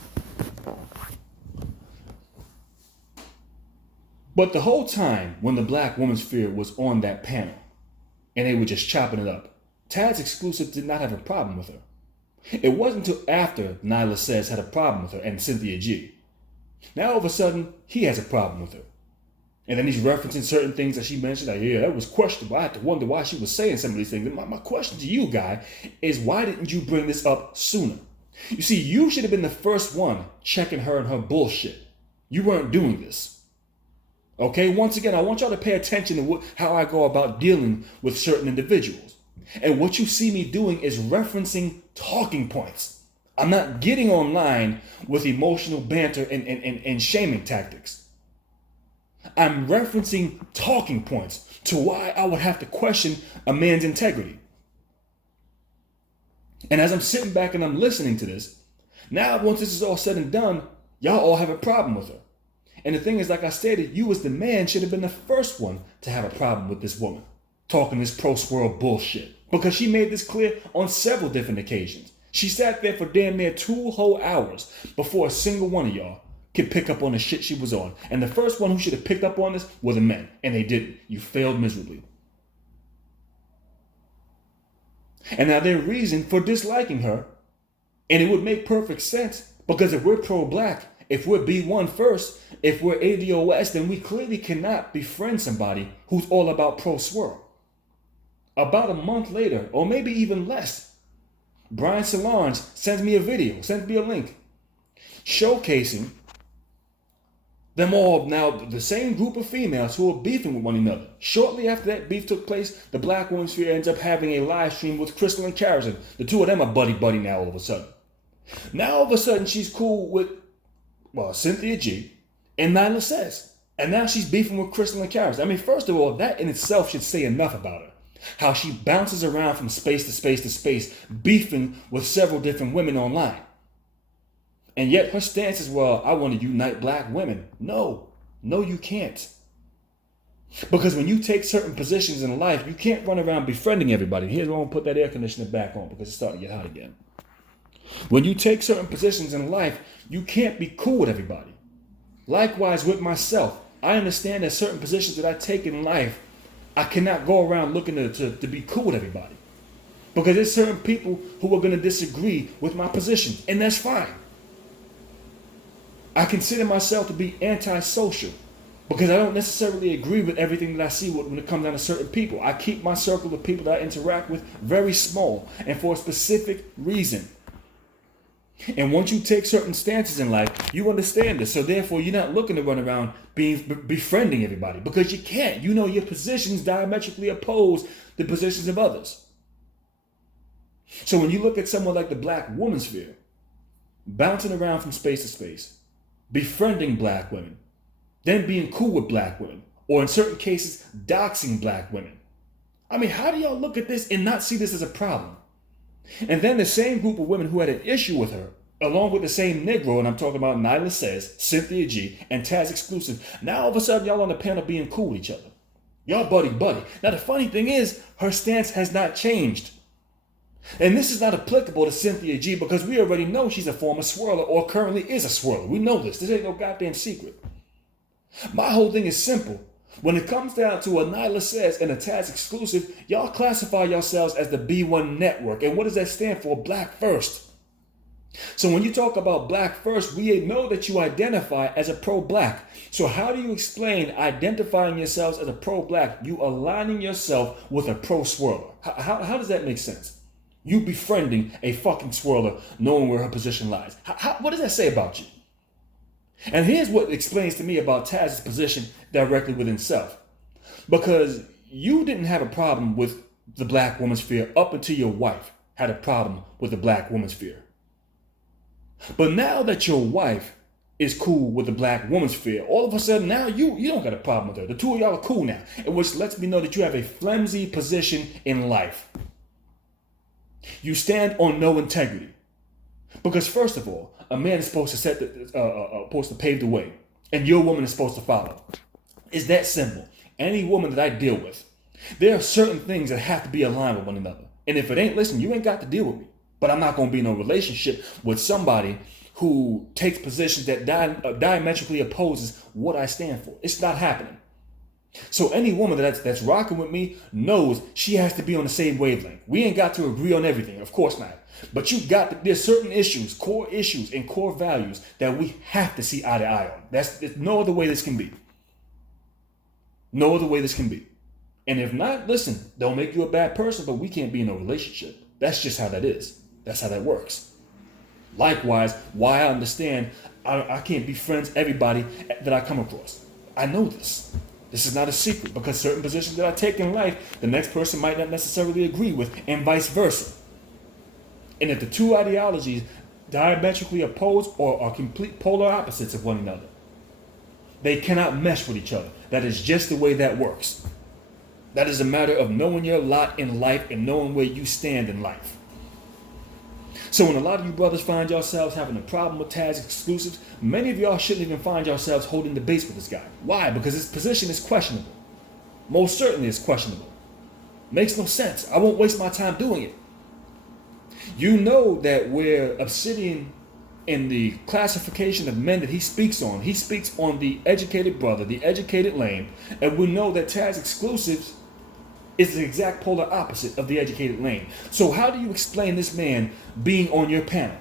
But the whole time when the Black Woman Sphere was on that panel and they were just chopping it up, Taz Exclusive did not have a problem with her. It wasn't until after Nyla Says had a problem with her and Cynthia G. Now all of a sudden, he has a problem with her. And then he's referencing certain things that she mentioned. Like, yeah, that was questionable. I had to wonder why she was saying some of these things. And my question to you, guy, is why didn't you bring this up sooner? You see, you should have been the first one checking her and her bullshit. You weren't doing this. Okay, once again, I want y'all to pay attention to how I go about dealing with certain individuals. And what you see me doing is referencing talking points. I'm not getting online with emotional banter and shaming tactics. I'm referencing talking points to why I would have to question a man's integrity. And as I'm sitting back and I'm listening to this, now once this is all said and done, y'all all have a problem with her. And the thing is, like I stated, you as the man should have been the first one to have a problem with this woman talking this pro-swirl bullshit, because she made this clear on several different occasions. She sat there for damn near 2 whole hours before a single one of y'all could pick up on the shit she was on. And the first one who should have picked up on this were the men. And they didn't. You failed miserably. And now their reason for disliking her, and it would make perfect sense, because if we're pro-black, if we're B1 first, if we're ADOS, then we clearly cannot befriend somebody who's all about pro-swirl. About a month later, or maybe even less, Brian Solange sends me a video, sends me a link, showcasing them all, now the same group of females who are beefing with one another. Shortly after that beef took place, the Black Women's Sphere ends up having a live stream with Crystal and Karen. The two of them are buddy-buddy now all of a sudden. Now all of a sudden she's cool with, Cynthia G and Nyla Says. And now she's beefing with Crystal and Karen. I mean, first of all, that in itself should say enough about her. How she bounces around from space to space to space, beefing with several different women online. And yet her stance is, well, I want to unite black women. No, you can't. Because when you take certain positions in life, you can't run around befriending everybody. Here's where I'm going to put that air conditioner back on because it's starting to get hot again. When you take certain positions in life, you can't be cool with everybody. Likewise with myself, I understand that certain positions that I take in life, I cannot go around looking to be cool with everybody. Because there's certain people who are going to disagree with my positions, and that's fine. I consider myself to be antisocial because I don't necessarily agree with everything that I see when it comes down to certain people. I keep my circle of people that I interact with very small and for a specific reason. And once you take certain stances in life, you understand this. So therefore, you're not looking to run around befriending everybody because you can't. You know your positions diametrically oppose the positions of others. So when you look at someone like the Black Women's Sphere, bouncing around from space to space, befriending black women, then being cool with black women, or in certain cases, doxing black women. I mean, how do y'all look at this and not see this as a problem? And then the same group of women who had an issue with her, along with the same Negro, and I'm talking about Nyla Says, Cynthia G, and Taz Exclusive, now all of a sudden y'all on the panel being cool with each other. Y'all buddy-buddy. Now the funny thing is, her stance has not changed. And this is not applicable to Cynthia G because we already know she's a former swirler or currently is a swirler. We know this. This ain't no goddamn secret. My whole thing is simple. When it comes down to a Nyla Says and a Taz Exclusive, y'all classify yourselves as the B1 network. And what does that stand for? Black First. So when you talk about Black First, we know that you identify as a pro-black. So how do you explain identifying yourselves as a pro-black, you aligning yourself with a pro-swirler? How does that make sense? You befriending a fucking swirler, knowing where her position lies. What does that say about you? And here's what explains to me about Taz's position directly within self. Because you didn't have a problem with the Black Woman's Sphere up until your wife had a problem with the Black Woman's Sphere. But now that your wife is cool with the Black Woman's Sphere, all of a sudden now you don't got a problem with her. The two of y'all are cool now, which lets me know that you have a flimsy position in life. You stand on no integrity. Because first of all, a man is supposed to supposed to pave the way, and your woman is supposed to follow. It's that simple. Any woman that I deal with, there are certain things that have to be aligned with one another. And if it ain't, listen, you ain't got to deal with me. But I'm not going to be in a relationship with somebody who takes positions that diametrically opposes what I stand for. It's not happening. So any woman that's rocking with me knows she has to be on the same wavelength. We ain't got to agree on everything, of course not. But there's certain issues, and core values that we have to see eye to eye on. There's no other way this can be. No other way this can be. And if not, listen, don't make you a bad person, but we can't be in a relationship. That's just how that is. That's how that works. Likewise, why I understand I can't befriend everybody that I come across. I know this. This is not a secret because certain positions that I take in life, the next person might not necessarily agree with, and vice versa. And if the two ideologies diametrically oppose or are complete polar opposites of one another, they cannot mesh with each other. That is just the way that works. That is a matter of knowing your lot in life and knowing where you stand in life. So when a lot of you brothers find yourselves having a problem with Taz Exclusives, many of y'all shouldn't even find yourselves holding the base with this guy. Why? Because his position is questionable. Most certainly it's questionable. Makes no sense. I won't waste my time doing it. You know that where Obsidian in the classification of men that he speaks on the educated brother, the educated lame, and we know that Taz exclusives is the exact polar opposite of the educated lame. So how do you explain this man being on your panel?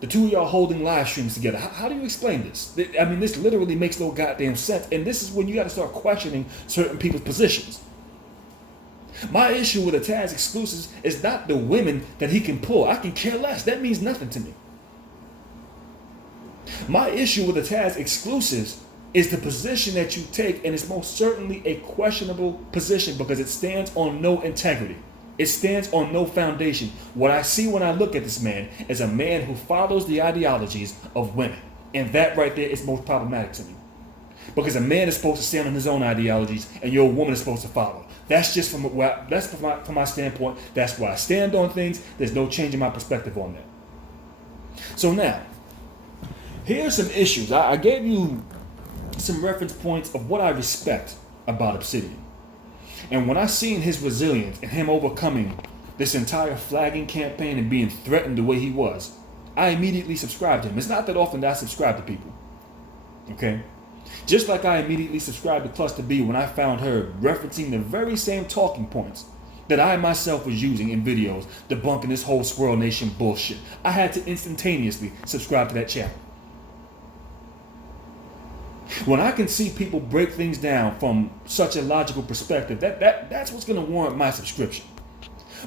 The two of y'all holding live streams together. How do you explain this? I mean, this literally makes no goddamn sense. And this is when you got to start questioning certain people's positions. My issue with the Taz exclusives is not the women that he can pull. I can care less. That means nothing to me. My issue with the Taz exclusives is the position that you take, and it's most certainly a questionable position because it stands on no integrity. It stands on no foundation. What I see when I look at this man is a man who follows the ideologies of women. And that right there is most problematic to me. Because a man is supposed to stand on his own ideologies and your woman is supposed to follow. That's just from my standpoint. That's where I stand on things. There's no change in my perspective on that. So now, here's some issues. I gave you some reference points of what I respect about Obsidian. And when I seen his resilience and him overcoming this entire flagging campaign and being threatened the way he was, I immediately subscribed to him. It's not that often that I subscribe to people. Okay? Just like I immediately subscribed to Cluster B when I found her referencing the very same talking points that I myself was using in videos debunking this whole Squirrel Nation bullshit. I had to instantaneously subscribe to that channel. When I can see people break things down from such a logical perspective, that's what's going to warrant my subscription.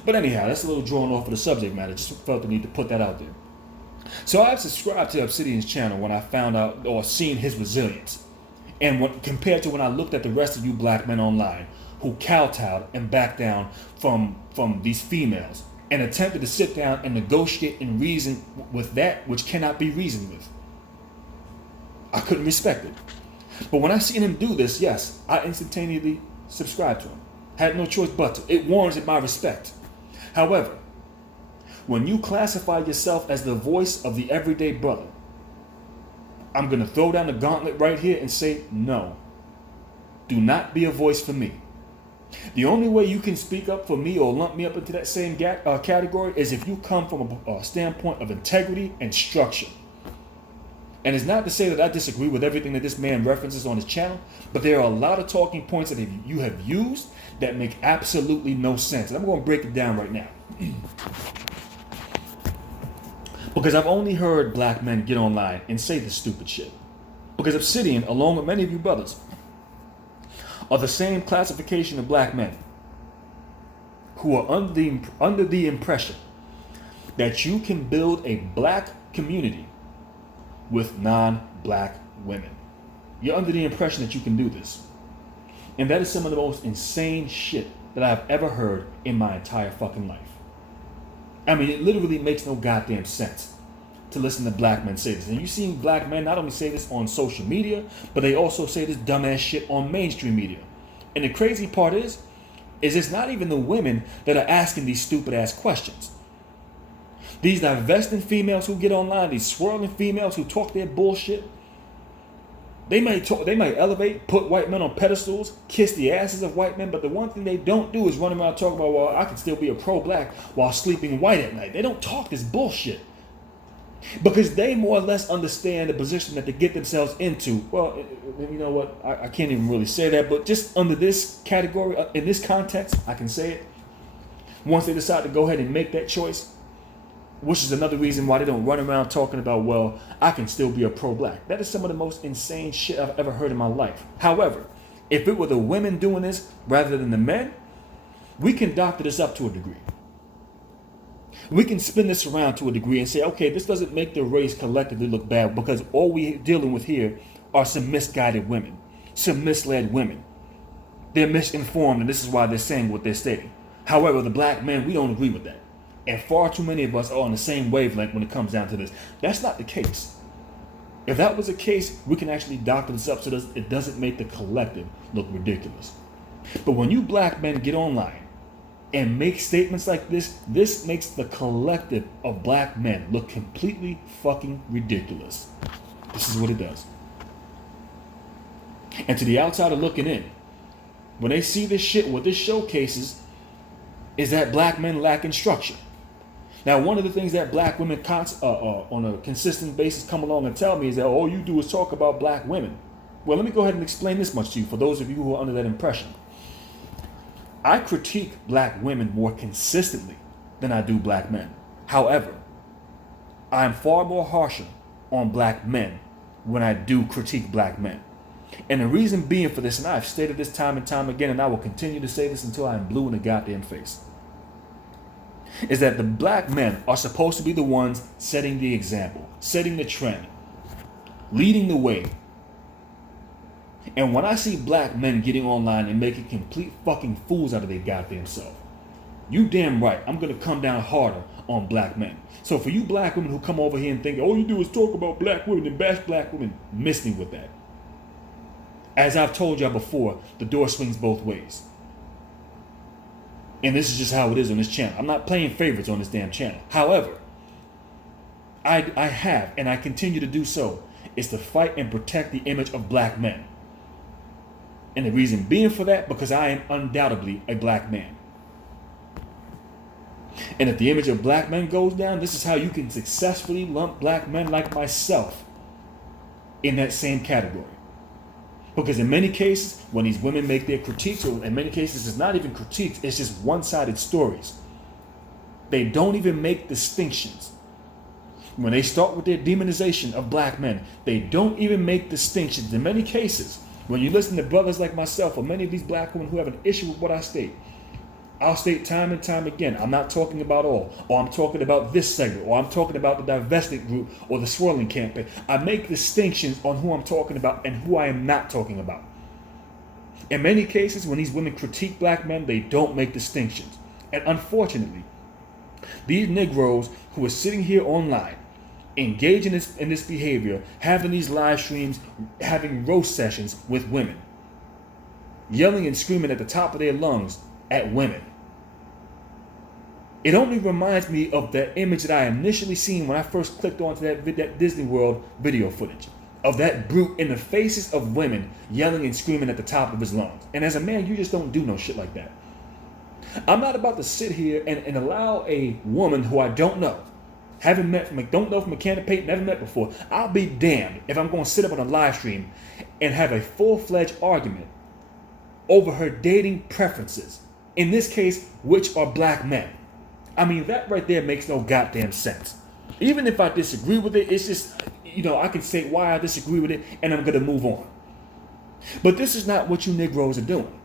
But anyhow, that's a little drawn off of the subject matter. Just felt the need to put that out there. So I've subscribed to Obsidian's channel when I found out or seen his resilience. And compared to when I looked at the rest of you black men online who kowtowed and backed down from these females and attempted to sit down and negotiate and reason with that which cannot be reasoned with. I couldn't respect it. But when I seen him do this, yes, I instantaneously subscribed to him. Had no choice but to. It warranted my respect. However, when you classify yourself as the voice of the everyday brother, I'm going to throw down the gauntlet right here and say, no. Do not be a voice for me. The only way you can speak up for me or lump me up into that same category is if you come from a standpoint of integrity and structure. And it's not to say that I disagree with everything that this man references on his channel, but there are a lot of talking points that you have used that make absolutely no sense. And I'm going to break it down right now. Because I've only heard black men get online and say this stupid shit. Because Obsidian, along with many of you brothers, are the same classification of black men who are under the impression that you can build a black community with non-black women. You're under the impression that you can do this. And that is some of the most insane shit that I've ever heard in my entire fucking life. I mean, it literally makes no goddamn sense to listen to black men say this. And you've seen black men not only say this on social media, but they also say this dumbass shit on mainstream media. And the crazy part is it's not even the women that are asking these stupid ass questions. These divesting females who get online, these swirling females who talk their bullshit, they might elevate, put white men on pedestals, kiss the asses of white men, but the one thing they don't do is run around talking about, well, I can still be a pro-black while sleeping white at night. They don't talk this bullshit. Because they more or less understand the position that they get themselves into. Well, you know what? I can't even really say that, but just under this category, in this context, I can say it. Once they decide to go ahead and make that choice, which is another reason why they don't run around talking about, well, I can still be a pro-black. That is some of the most insane shit I've ever heard in my life. However, if it were the women doing this rather than the men, we can doctor this up to a degree. We can spin this around to a degree and say, okay, this doesn't make the race collectively look bad because all we're dealing with here are some misguided women, some misled women. They're misinformed, and this is why they're saying what they're stating. However, the black men, we don't agree with that. And far too many of us are on the same wavelength when it comes down to this. That's not the case. If that was the case, we can actually doctor this up so that it doesn't make the collective look ridiculous. But when you black men get online and make statements like this, this makes the collective of black men look completely fucking ridiculous. This is what it does. And to the outsider looking in, when they see this shit, what this showcases is that black men lack structure. Now, one of the things that black women on a consistent basis come along and tell me is that all you do is talk about black women. Well, let me go ahead and explain this much to you for those of you who are under that impression. I critique black women more consistently than I do black men. However, I am far more harsher on black men when I do critique black men. And the reason being for this, and I've stated this time and time again, and I will continue to say this until I am blue in the goddamn face, is that the black men are supposed to be the ones setting the example, setting the trend, leading the way. And when I see black men getting online and making complete fucking fools out of their goddamn self, you damn right, I'm going to come down harder on black men. So for you black women who come over here and think, all you do is talk about black women and bash black women, miss me with that. As I've told y'all before, the door swings both ways. And this is just how it is on this channel. I'm not playing favorites on this damn channel. However, I have, and I continue to do so, is to fight and protect the image of black men. And the reason being for that, because I am undoubtedly a black man. And if the image of black men goes down, this is how you can successfully lump black men like myself in that same category. Because in many cases, when these women make their critiques, or in many cases it's not even critiques, it's just one-sided stories. They don't even make distinctions. When they start with their demonization of black men, they don't even make distinctions. In many cases, when you listen to brothers like myself or many of these black women who have an issue with what I state, I'll state time and time again, I'm not talking about all, or I'm talking about this segment, or I'm talking about the divested group or the swirling campaign. I make distinctions on who I'm talking about and who I am not talking about. In many cases, when these women critique black men, they don't make distinctions. And unfortunately, these Negroes who are sitting here online, engaging in this behavior, having these live streams, having roast sessions with women, yelling and screaming at the top of their lungs at women. It only reminds me of that image that I initially seen when I first clicked onto that Disney World video footage of that brute in the faces of women yelling and screaming at the top of his lungs. And as a man, you just don't do no shit like that. I'm not about to sit here and allow a woman who I don't know, don't know from a can of paint, never met before. I'll be damned if I'm going to sit up on a live stream and have a full-fledged argument over her dating preferences. In this case, which are black men. I mean, that right there makes no goddamn sense. Even if I disagree with it, it's just, I can say why I disagree with it and I'm going to move on. But this is not what you Negroes are doing.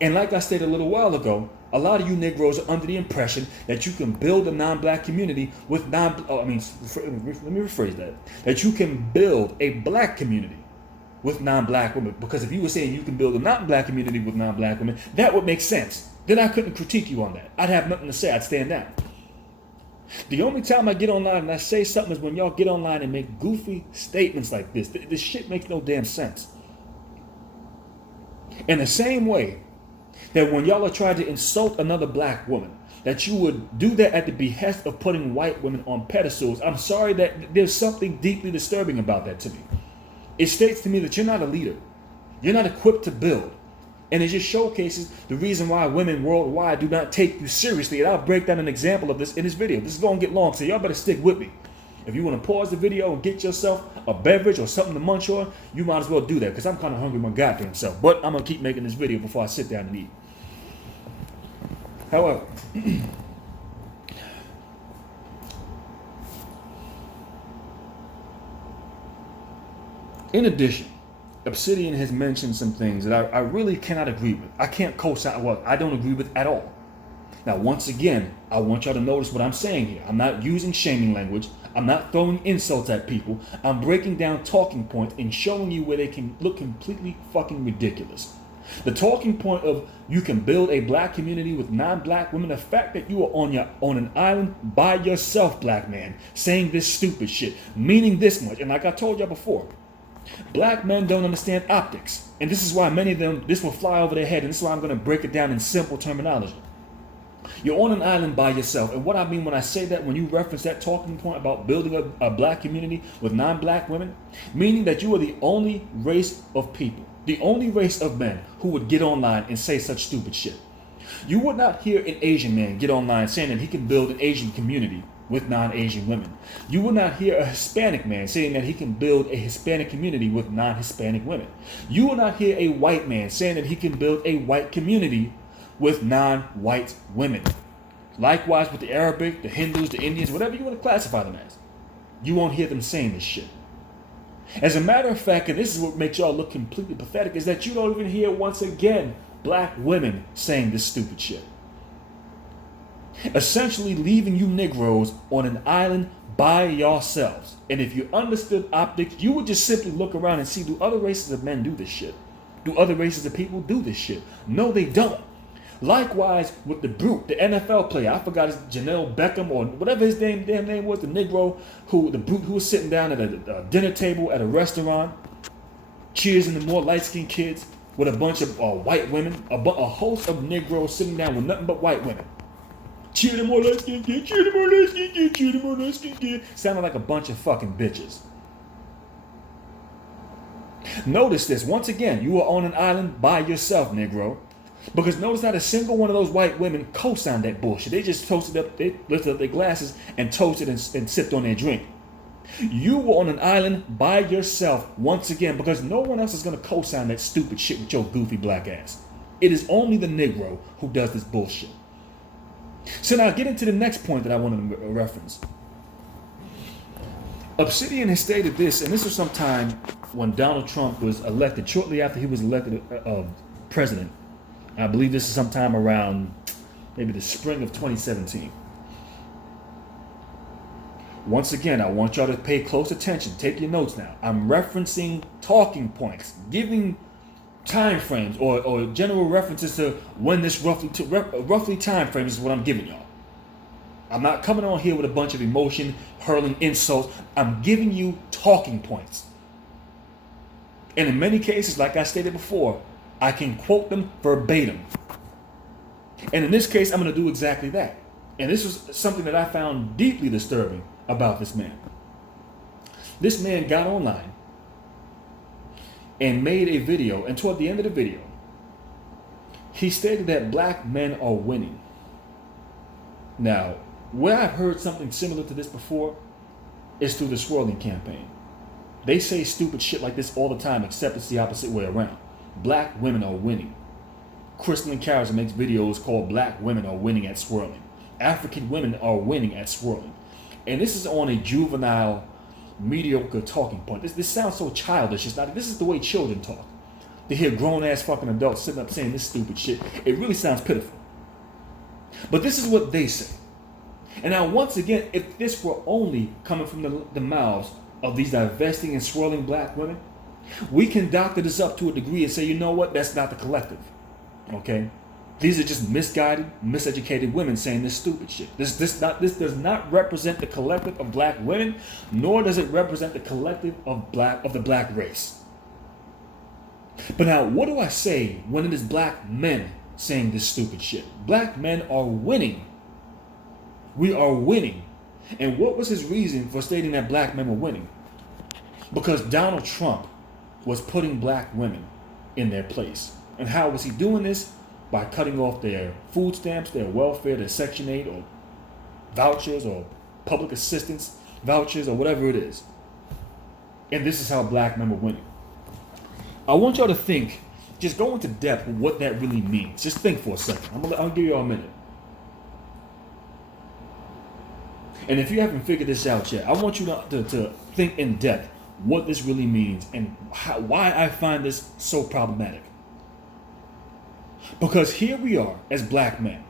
And like I stated a little while ago, a lot of you Negroes are under the impression that you can build a non-black community with let me rephrase that. That you can build a black community with non-black women. Because if you were saying you can build a non-black community with non-black women, that would make sense. Then I couldn't critique you on that. I'd have nothing to say. I'd stand down. The only time I get online and I say something is when y'all get online and make goofy statements like this. This shit makes no damn sense. In the same way that when y'all are trying to insult another black woman, that you would do that at the behest of putting white women on pedestals, I'm sorry that there's something deeply disturbing about that to me. It states to me that you're not a leader. You're not equipped to build. And it just showcases the reason why women worldwide do not take you seriously. And I'll break down an example of this in this video. This is going to get long, so y'all better stick with me. If you want to pause the video and get yourself a beverage or something to munch on, you might as well do that, because I'm kind of hungry my goddamn self. But I'm going to keep making this video before I sit down and eat. However, in addition, Obsidian has mentioned some things that I really cannot agree with. I can't co-sign, well, I don't agree with at all. Now, once again, I want y'all to notice what I'm saying here. I'm not using shaming language. I'm not throwing insults at people. I'm breaking down talking points and showing you where they can look completely fucking ridiculous. The talking point of you can build a black community with non-black women, the fact that you are on an island by yourself, black man, saying this stupid shit, meaning this much. And like I told y'all before, black men don't understand optics. And this is why many of them, this will fly over their head. And this is why I'm going to break it down in simple terminology. You're on an island by yourself. And what I mean when I say that, when you reference that talking point about building a black community with non-black women, meaning that you are the only race of people, the only race of men who would get online and say such stupid shit. You would not hear an Asian man get online saying that he can build an Asian community with non-Asian women. You will not hear a Hispanic man saying that he can build a Hispanic community with non-Hispanic women. You will not hear a white man saying that he can build a white community with non-white women. Likewise with the Arabic, the Hindus, the Indians, whatever you want to classify them as. You won't hear them saying this shit. As a matter of fact, and this is what makes y'all look completely pathetic, is that you don't even hear, once again, black women saying this stupid shit. Essentially leaving you Negroes on an island by yourselves. And if you understood optics, you would just simply look around and see, do other races of men do this shit? Do other races of people do this shit? No, they don't. Likewise with the brute, the NFL player, I forgot his Janelle Beckham or whatever his damn name was, the Negro, the brute who was sitting down at a dinner table at a restaurant, cheersing the more light-skinned kids with a bunch of white women, a host of Negroes sitting down with nothing but white women. Cheer the more light-skinned kid, cheer the more light-skinned kid, cheer the more light-skinned kid. Sounding like a bunch of fucking bitches. Notice this, once again, you are on an island by yourself, Negro. Because notice not a single one of those white women co-signed that bullshit. They just they lifted up their glasses and toasted and sipped on their drink. You were on an island by yourself once again because no one else is going to co-sign that stupid shit with your goofy black ass. It is only the Negro who does this bullshit. So now get into the next point that I want to reference. Obsidian has stated this, and this was sometime when Donald Trump was elected, shortly after he was elected president. I believe this is sometime around maybe the spring of 2017. Once again, I want y'all to pay close attention. Take your notes now. I'm referencing talking points, giving time frames or general references to when this roughly time frame is what I'm giving y'all. I'm not coming on here with a bunch of emotion, hurling insults. I'm giving you talking points. And in many cases, like I stated before, I can quote them verbatim. And in this case, I'm going to do exactly that. And this was something that I found deeply disturbing about this man. This man got online and made a video, and toward the end of the video, he stated that black men are winning. Now, where I've heard something similar to this before is through the swirling campaign. They say stupid shit like this all the time, except it's the opposite way around. Black women are winning. Crystalline Carroll makes videos called Black Women Are Winning at Swirling. African women are winning at swirling. And this is on a juvenile, mediocre talking point. This sounds so childish. It's not. This is the way children talk. They hear grown-ass fucking adults sitting up saying this stupid shit. It really sounds pitiful. But this is what they say. And now, once again, if this were only coming from the mouths of these divesting and swirling black women, we can doctor this up to a degree and say, you know what, that's not the collective. Okay? These are just misguided, miseducated women saying this stupid shit. This does not represent the collective of black women, nor does it represent the collective of the black race. But now, what do I say when it is black men saying this stupid shit? Black men are winning. We are winning. And what was his reason for stating that black men were winning? Because Donald Trump was putting black women in their place. And how was he doing this? By cutting off their food stamps, their welfare, their Section 8 or vouchers or public assistance vouchers or whatever it is. And this is how black men were winning. I want y'all to think, just go into depth with what that really means. Just think for a second. I'll give y'all a minute. And if you haven't figured this out yet, I want you to think in depth what this really means and why I find this so problematic. Because here we are as black men.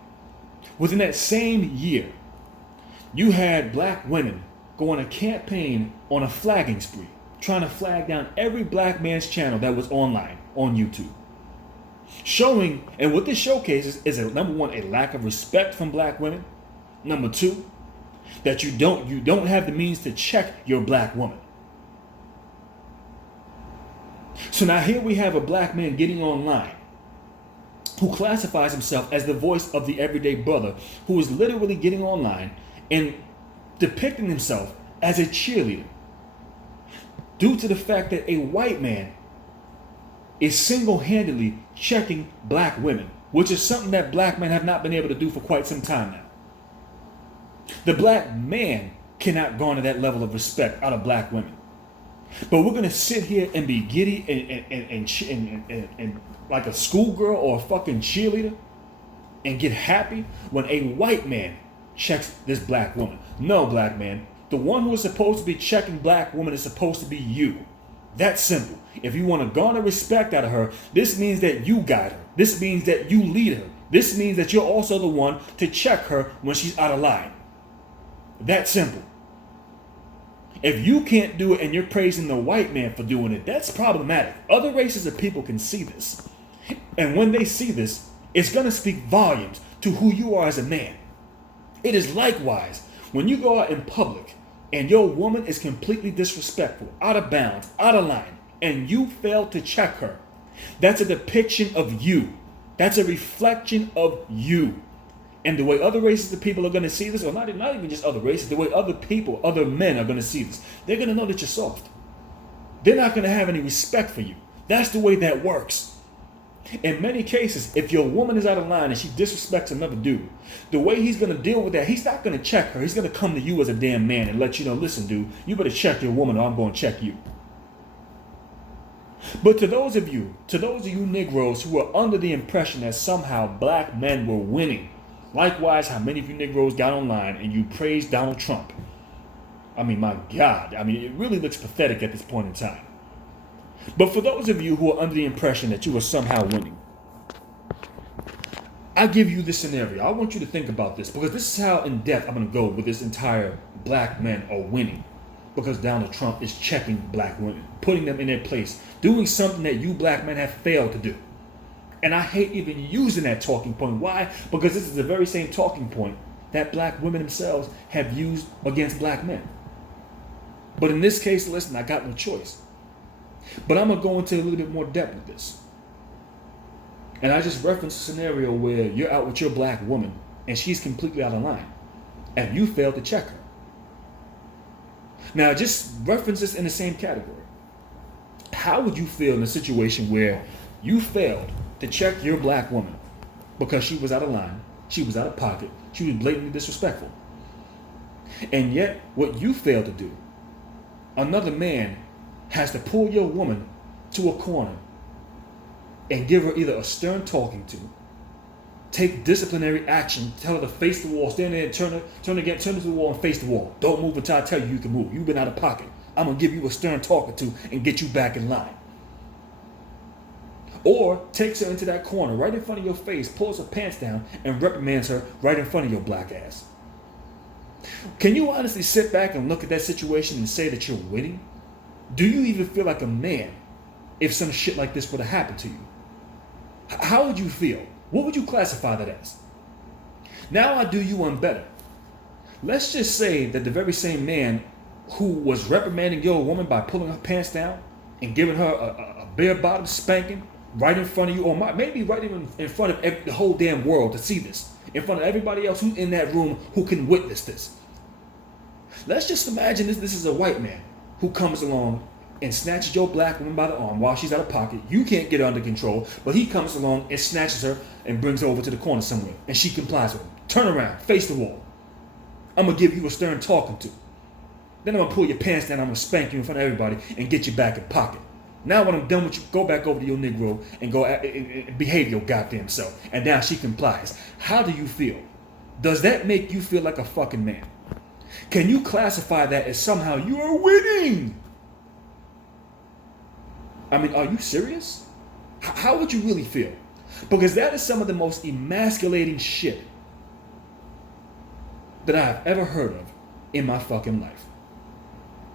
Within that same year, you had black women go on a campaign on a flagging spree, trying to flag down every black man's channel that was online on YouTube. Showing, and what this showcases is number one, a lack of respect from black women. Number two, that you don't have the means to check your black woman. So now here we have a black man getting online who classifies himself as the voice of the everyday brother, who is literally getting online and depicting himself as a cheerleader due to the fact that a white man is single-handedly checking black women which is something that black men have not been able to do for quite some time now. The black man cannot garner that level of respect out of black women. But we're gonna sit here and be giddy and like a schoolgirl or a fucking cheerleader and get happy when a white man checks this black woman. No, black man. The one who is supposed to be checking black woman is supposed to be you. That's simple. If you want to garner respect out of her, this means that you guide her. This means that you lead her. This means that you're also the one to check her when she's out of line. That simple. If you can't do it and you're praising the white man for doing it, that's problematic. Other races of people can see this. And when they see this, it's going to speak volumes to who you are as a man. It is likewise when you go out in public and your woman is completely disrespectful, out of bounds, out of line, and you fail to check her. That's a depiction of you. That's a reflection of you. And the way other races of people are going to see this, or not even just other races, the way other people, other men are going to see this, they're going to know that you're soft. They're not going to have any respect for you. That's the way that works. In many cases, if your woman is out of line and she disrespects another dude, the way he's going to deal with that, he's not going to check her. He's going to come to you as a damn man and let you know, listen, dude, you better check your woman or I'm going to check you. But to those of you Negroes who are under the impression that somehow black men were winning, likewise, how many of you Negroes got online and you praised Donald Trump? I mean, my God. I mean, it really looks pathetic at this point in time. But for those of you who are under the impression that you are somehow winning, I give you this scenario. I want you to think about this because this is how in depth I'm going to go with this entire black men are winning because Donald Trump is checking black women, putting them in their place, doing something that you black men have failed to do. And I hate even using that talking point. Why? Because this is the very same talking point that black women themselves have used against black men. But in this case, listen, I got no choice. But I'm going to go into a little bit more depth with this. And I just referenced a scenario where you're out with your black woman and she's completely out of line and you failed to check her. Now, just reference this in the same category. How would you feel in a situation where you failed to check your black woman because she was out of line, she was out of pocket, she was blatantly disrespectful? And yet, what you failed to do, another man has to pull your woman to a corner and give her either a stern talking to, take disciplinary action, tell her to face the wall, stand there and turn to the wall and face the wall. Don't move until I tell you can move. You've been out of pocket. I'm going to give you a stern talking to and get you back in line. Or takes her into that corner right in front of your face, pulls her pants down and reprimands her right in front of your black ass. Can you honestly sit back and look at that situation and say that you're winning? Do you even feel like a man if some shit like this would have happened to you? How would you feel? What would you classify that as? Now I do you one better. Let's just say that the very same man who was reprimanding your woman by pulling her pants down and giving her a bare bottom spanking right in front of you, or maybe right in front of the whole damn world to see this, in front of everybody else who's in that room who can witness this. Let's just imagine this is a white man who comes along and snatches your black woman by the arm while she's out of pocket. You can't get her under control, but he comes along and snatches her and brings her over to the corner somewhere, and she complies with him. Turn around, face the wall. I'm going to give you a stern talking to. Then I'm going to pull your pants down, I'm going to spank you in front of everybody and get you back in pocket. Now when I'm done with you, go back over to your Negro and go and behave your goddamn self. And now she complies. How do you feel? Does that make you feel like a fucking man? Can you classify that as somehow you are winning? I mean, are you serious? How would you really feel? Because that is some of the most emasculating shit that I have ever heard of in my fucking life.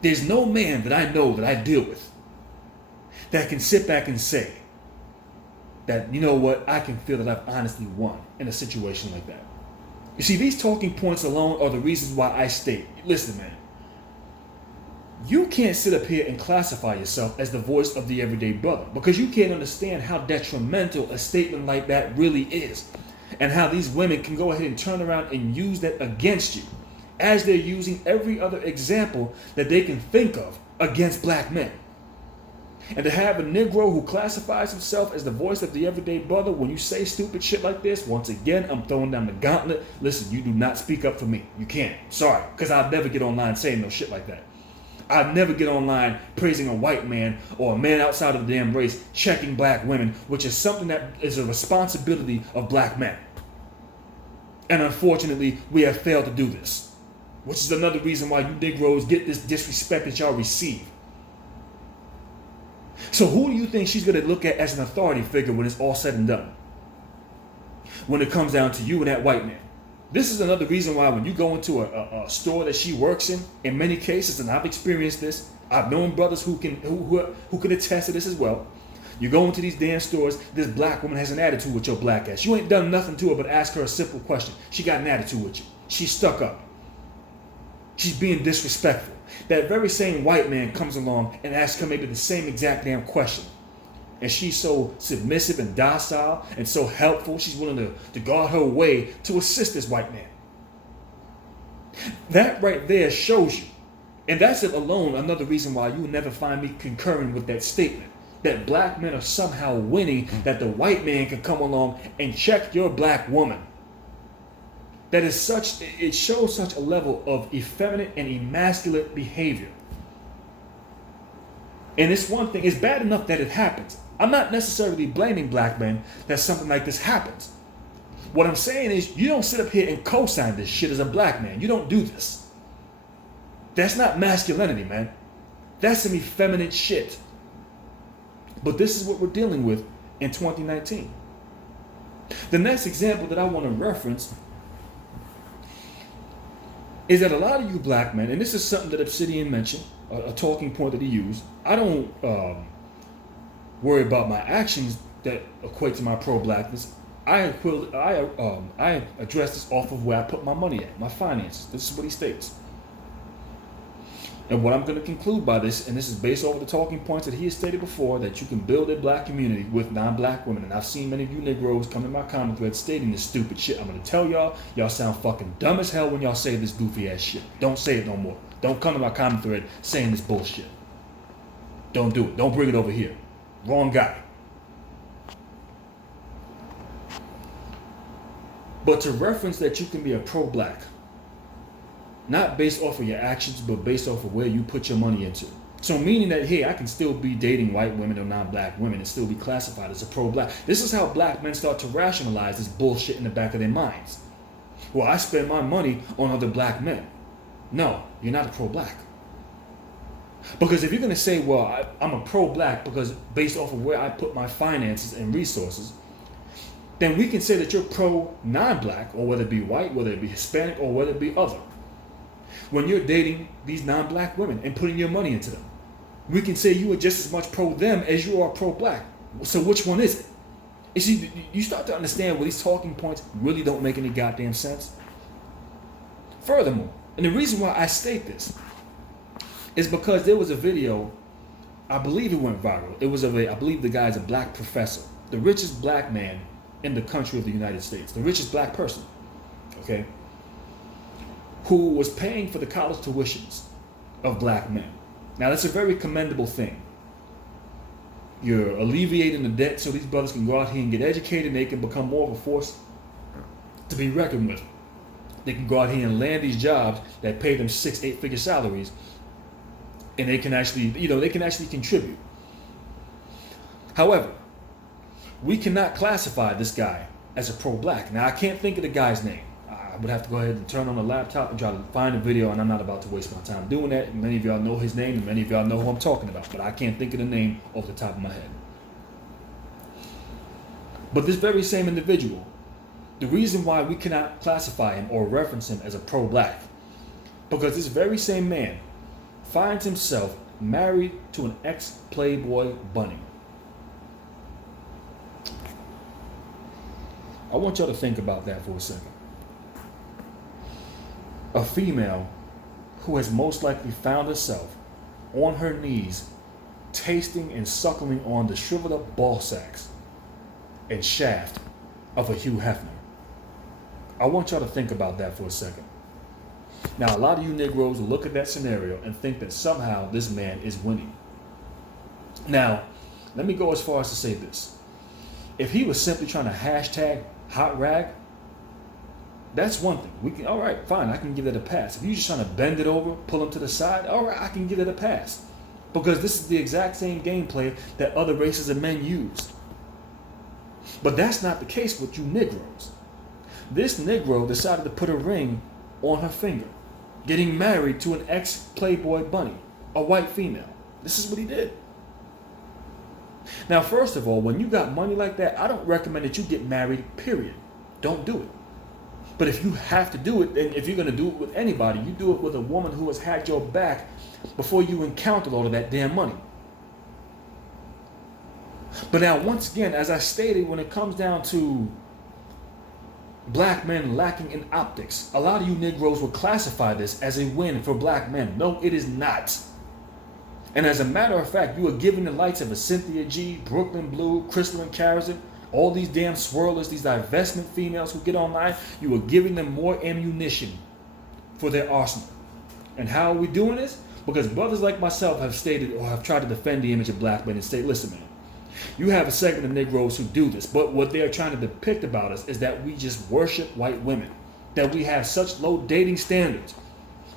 There's no man that I know that I deal with that can sit back and say that, you know what, I can feel that I've honestly won in a situation like that. You see, these talking points alone are the reasons why I state, listen, man, you can't sit up here and classify yourself as the voice of the everyday brother because you can't understand how detrimental a statement like that really is and how these women can go ahead and turn around and use that against you as they're using every other example that they can think of against black men. And to have a Negro who classifies himself as the voice of the everyday brother, when you say stupid shit like this, once again, I'm throwing down the gauntlet. Listen, you do not speak up for me. You can't. Sorry, because I'll never get online saying no shit like that. I'd never get online praising a white man or a man outside of the damn race checking black women, which is something that is a responsibility of black men. And unfortunately, we have failed to do this, which is another reason why you Negroes get this disrespect that y'all receive. So who do you think she's going to look at as an authority figure when it's all said and done? When it comes down to you and that white man. This is another reason why when you go into a store that she works in many cases, and I've experienced this, I've known brothers who can attest to this as well. You go into these damn stores, this black woman has an attitude with your black ass. You ain't done nothing to her but ask her a simple question. She got an attitude with you. She's stuck up. She's being disrespectful. That very same white man comes along and asks her maybe the same exact damn question. And she's so submissive and docile and so helpful, she's willing to go out her way to assist this white man. That right there shows you. And that's alone another reason why you will never find me concurring with that statement. That black men are somehow winning, that the white man can come along and check your black woman. That is such, it shows such a level of effeminate and emasculate behavior. And it's one thing, it's bad enough that it happens. I'm not necessarily blaming black men that something like this happens. What I'm saying is, you don't sit up here and co-sign this shit as a black man. You don't do this. That's not masculinity, man. That's some effeminate shit. But this is what we're dealing with in 2019. The next example that I want to reference is that a lot of you black men, and this is something that Obsidian mentioned, a talking point that he used. I don't worry about my actions that equate to my pro-blackness. I address this off of where I put my money at, my finances. This is what he states. And what I'm going to conclude by this, and this is based off of the talking points that he has stated before, that you can build a black community with non-black women. And I've seen many of you Negroes come in my comment thread stating this stupid shit. I'm going to tell y'all sound fucking dumb as hell when y'all say this goofy ass shit. Don't say it no more. Don't come to my comment thread saying this bullshit. Don't do it. Don't bring it over here. Wrong guy. But to reference that you can be a pro-black, not based off of your actions, but based off of where you put your money into. So meaning that, hey, I can still be dating white women or non-black women and still be classified as a pro-black. This is how black men start to rationalize this bullshit in the back of their minds. Well, I spend my money on other black men. No, you're not a pro-black. Because if you're going to say, well, I'm a pro-black because based off of where I put my finances and resources, then we can say that you're pro-non-black, or whether it be white, whether it be Hispanic, or whether it be other. When you're dating these non-black women and putting your money into them, we can say you are just as much pro-them as you are pro-black. So which one is it? You see, you start to understand where these talking points really don't make any goddamn sense. Furthermore, and the reason why I state this is because there was a video, I believe it went viral. It was I believe the guy is a black professor, the richest black man in the country of the United States, the richest black person, okay, who was paying for the college tuitions of black men. Now, that's a very commendable thing. You're alleviating the debt so these brothers can go out here and get educated and they can become more of a force to be reckoned with. They can go out here and land these jobs that pay them 6-8 figure salaries, and they can actually, contribute. However, we cannot classify this guy as a pro-black. Now, I can't think of the guy's name. I would have to go ahead and turn on the laptop and try to find a video, and I'm not about to waste my time doing that. Many of y'all know his name, and many of y'all know who I'm talking about, but I can't think of the name off the top of my head. But this very same individual, the reason why we cannot classify him or reference him as a pro-black, because this very same man finds himself married to an ex-Playboy bunny. I want y'all to think about that for a second. A female who has most likely found herself on her knees tasting and suckling on the shriveled up ball sacks and shaft of a Hugh Hefner. I want y'all to think about that for a second. Now, a lot of you Negroes will look at that scenario and think that somehow this man is winning. Now, let me go as far as to say this. If he was simply trying to hashtag hot rag, that's one thing. We can, all right, fine, I can give that a pass. If you're just trying to bend it over, pull him to the side, all right, I can give it a pass. Because this is the exact same gameplay that other races of men use. But that's not the case with you Negroes. This Negro decided to put a ring on her finger, getting married to an ex-Playboy bunny, a white female. This is what he did. Now, first of all, when you got money like that, I don't recommend that you get married, period. Don't do it. But if you have to do it, and if you're going to do it with anybody, you do it with a woman who has had your back before you encountered all of that damn money. But now, once again, as I stated, when it comes down to black men lacking in optics, a lot of you Negroes will classify this as a win for black men. No, it is not. And as a matter of fact, you are giving the likes of a Cynthia G, Brooklyn Blue, Crystal and Karazin, all these damn swirlers, these divestment females who get online, you are giving them more ammunition for their arsenal. And how are we doing this? Because brothers like myself have stated or have tried to defend the image of black men and say, listen, man, you have a segment of Negroes who do this, but what they are trying to depict about us is that we just worship white women, that we have such low dating standards,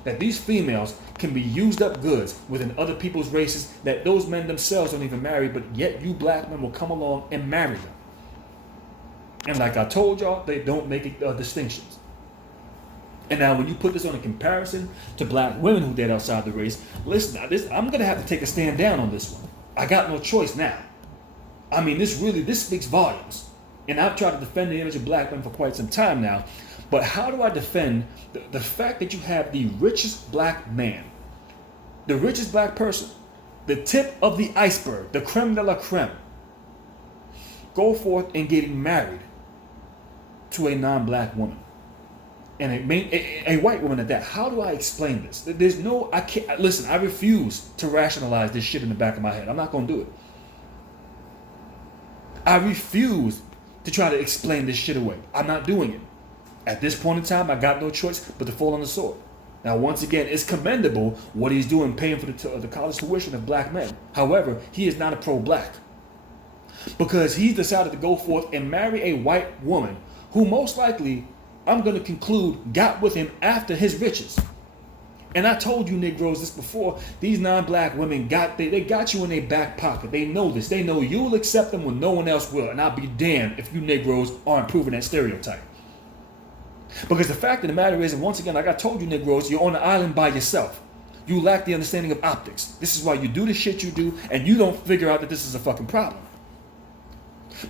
that these females can be used up goods within other people's races that those men themselves don't even marry, but yet you black men will come along and marry them. And like I told y'all, they don't make distinctions. And now when you put this on a comparison to black women who date outside the race, listen, I'm going to have to take a stand down on this one. I got no choice now. I mean, this speaks volumes. And I've tried to defend the image of black men for quite some time now. But how do I defend the fact that you have the richest black man, the richest black person, the tip of the iceberg, the creme de la creme, go forth and getting married to a non-black woman, and a white woman at that? How do I explain this? There's no, I can't, listen, I refuse to rationalize this shit in the back of my head. I'm not going to do it. I refuse to try to explain this shit away. I'm not doing it. At this point in time, I got no choice but to fall on the sword. Now, once again, it's commendable what he's doing, paying for the college tuition of black men. However, he is not a pro-black, because he's decided to go forth and marry a white woman who most likely, I'm going to conclude, got with him after his riches. And I told you Negroes this before, these non-black women they got you in their back pocket. They know this. They know you'll accept them when no one else will. And I'll be damned if you Negroes aren't proving that stereotype. Because the fact of the matter is, and once again, like I told you Negroes, you're on the island by yourself. You lack the understanding of optics. This is why you do the shit you do, and you don't figure out that this is a fucking problem.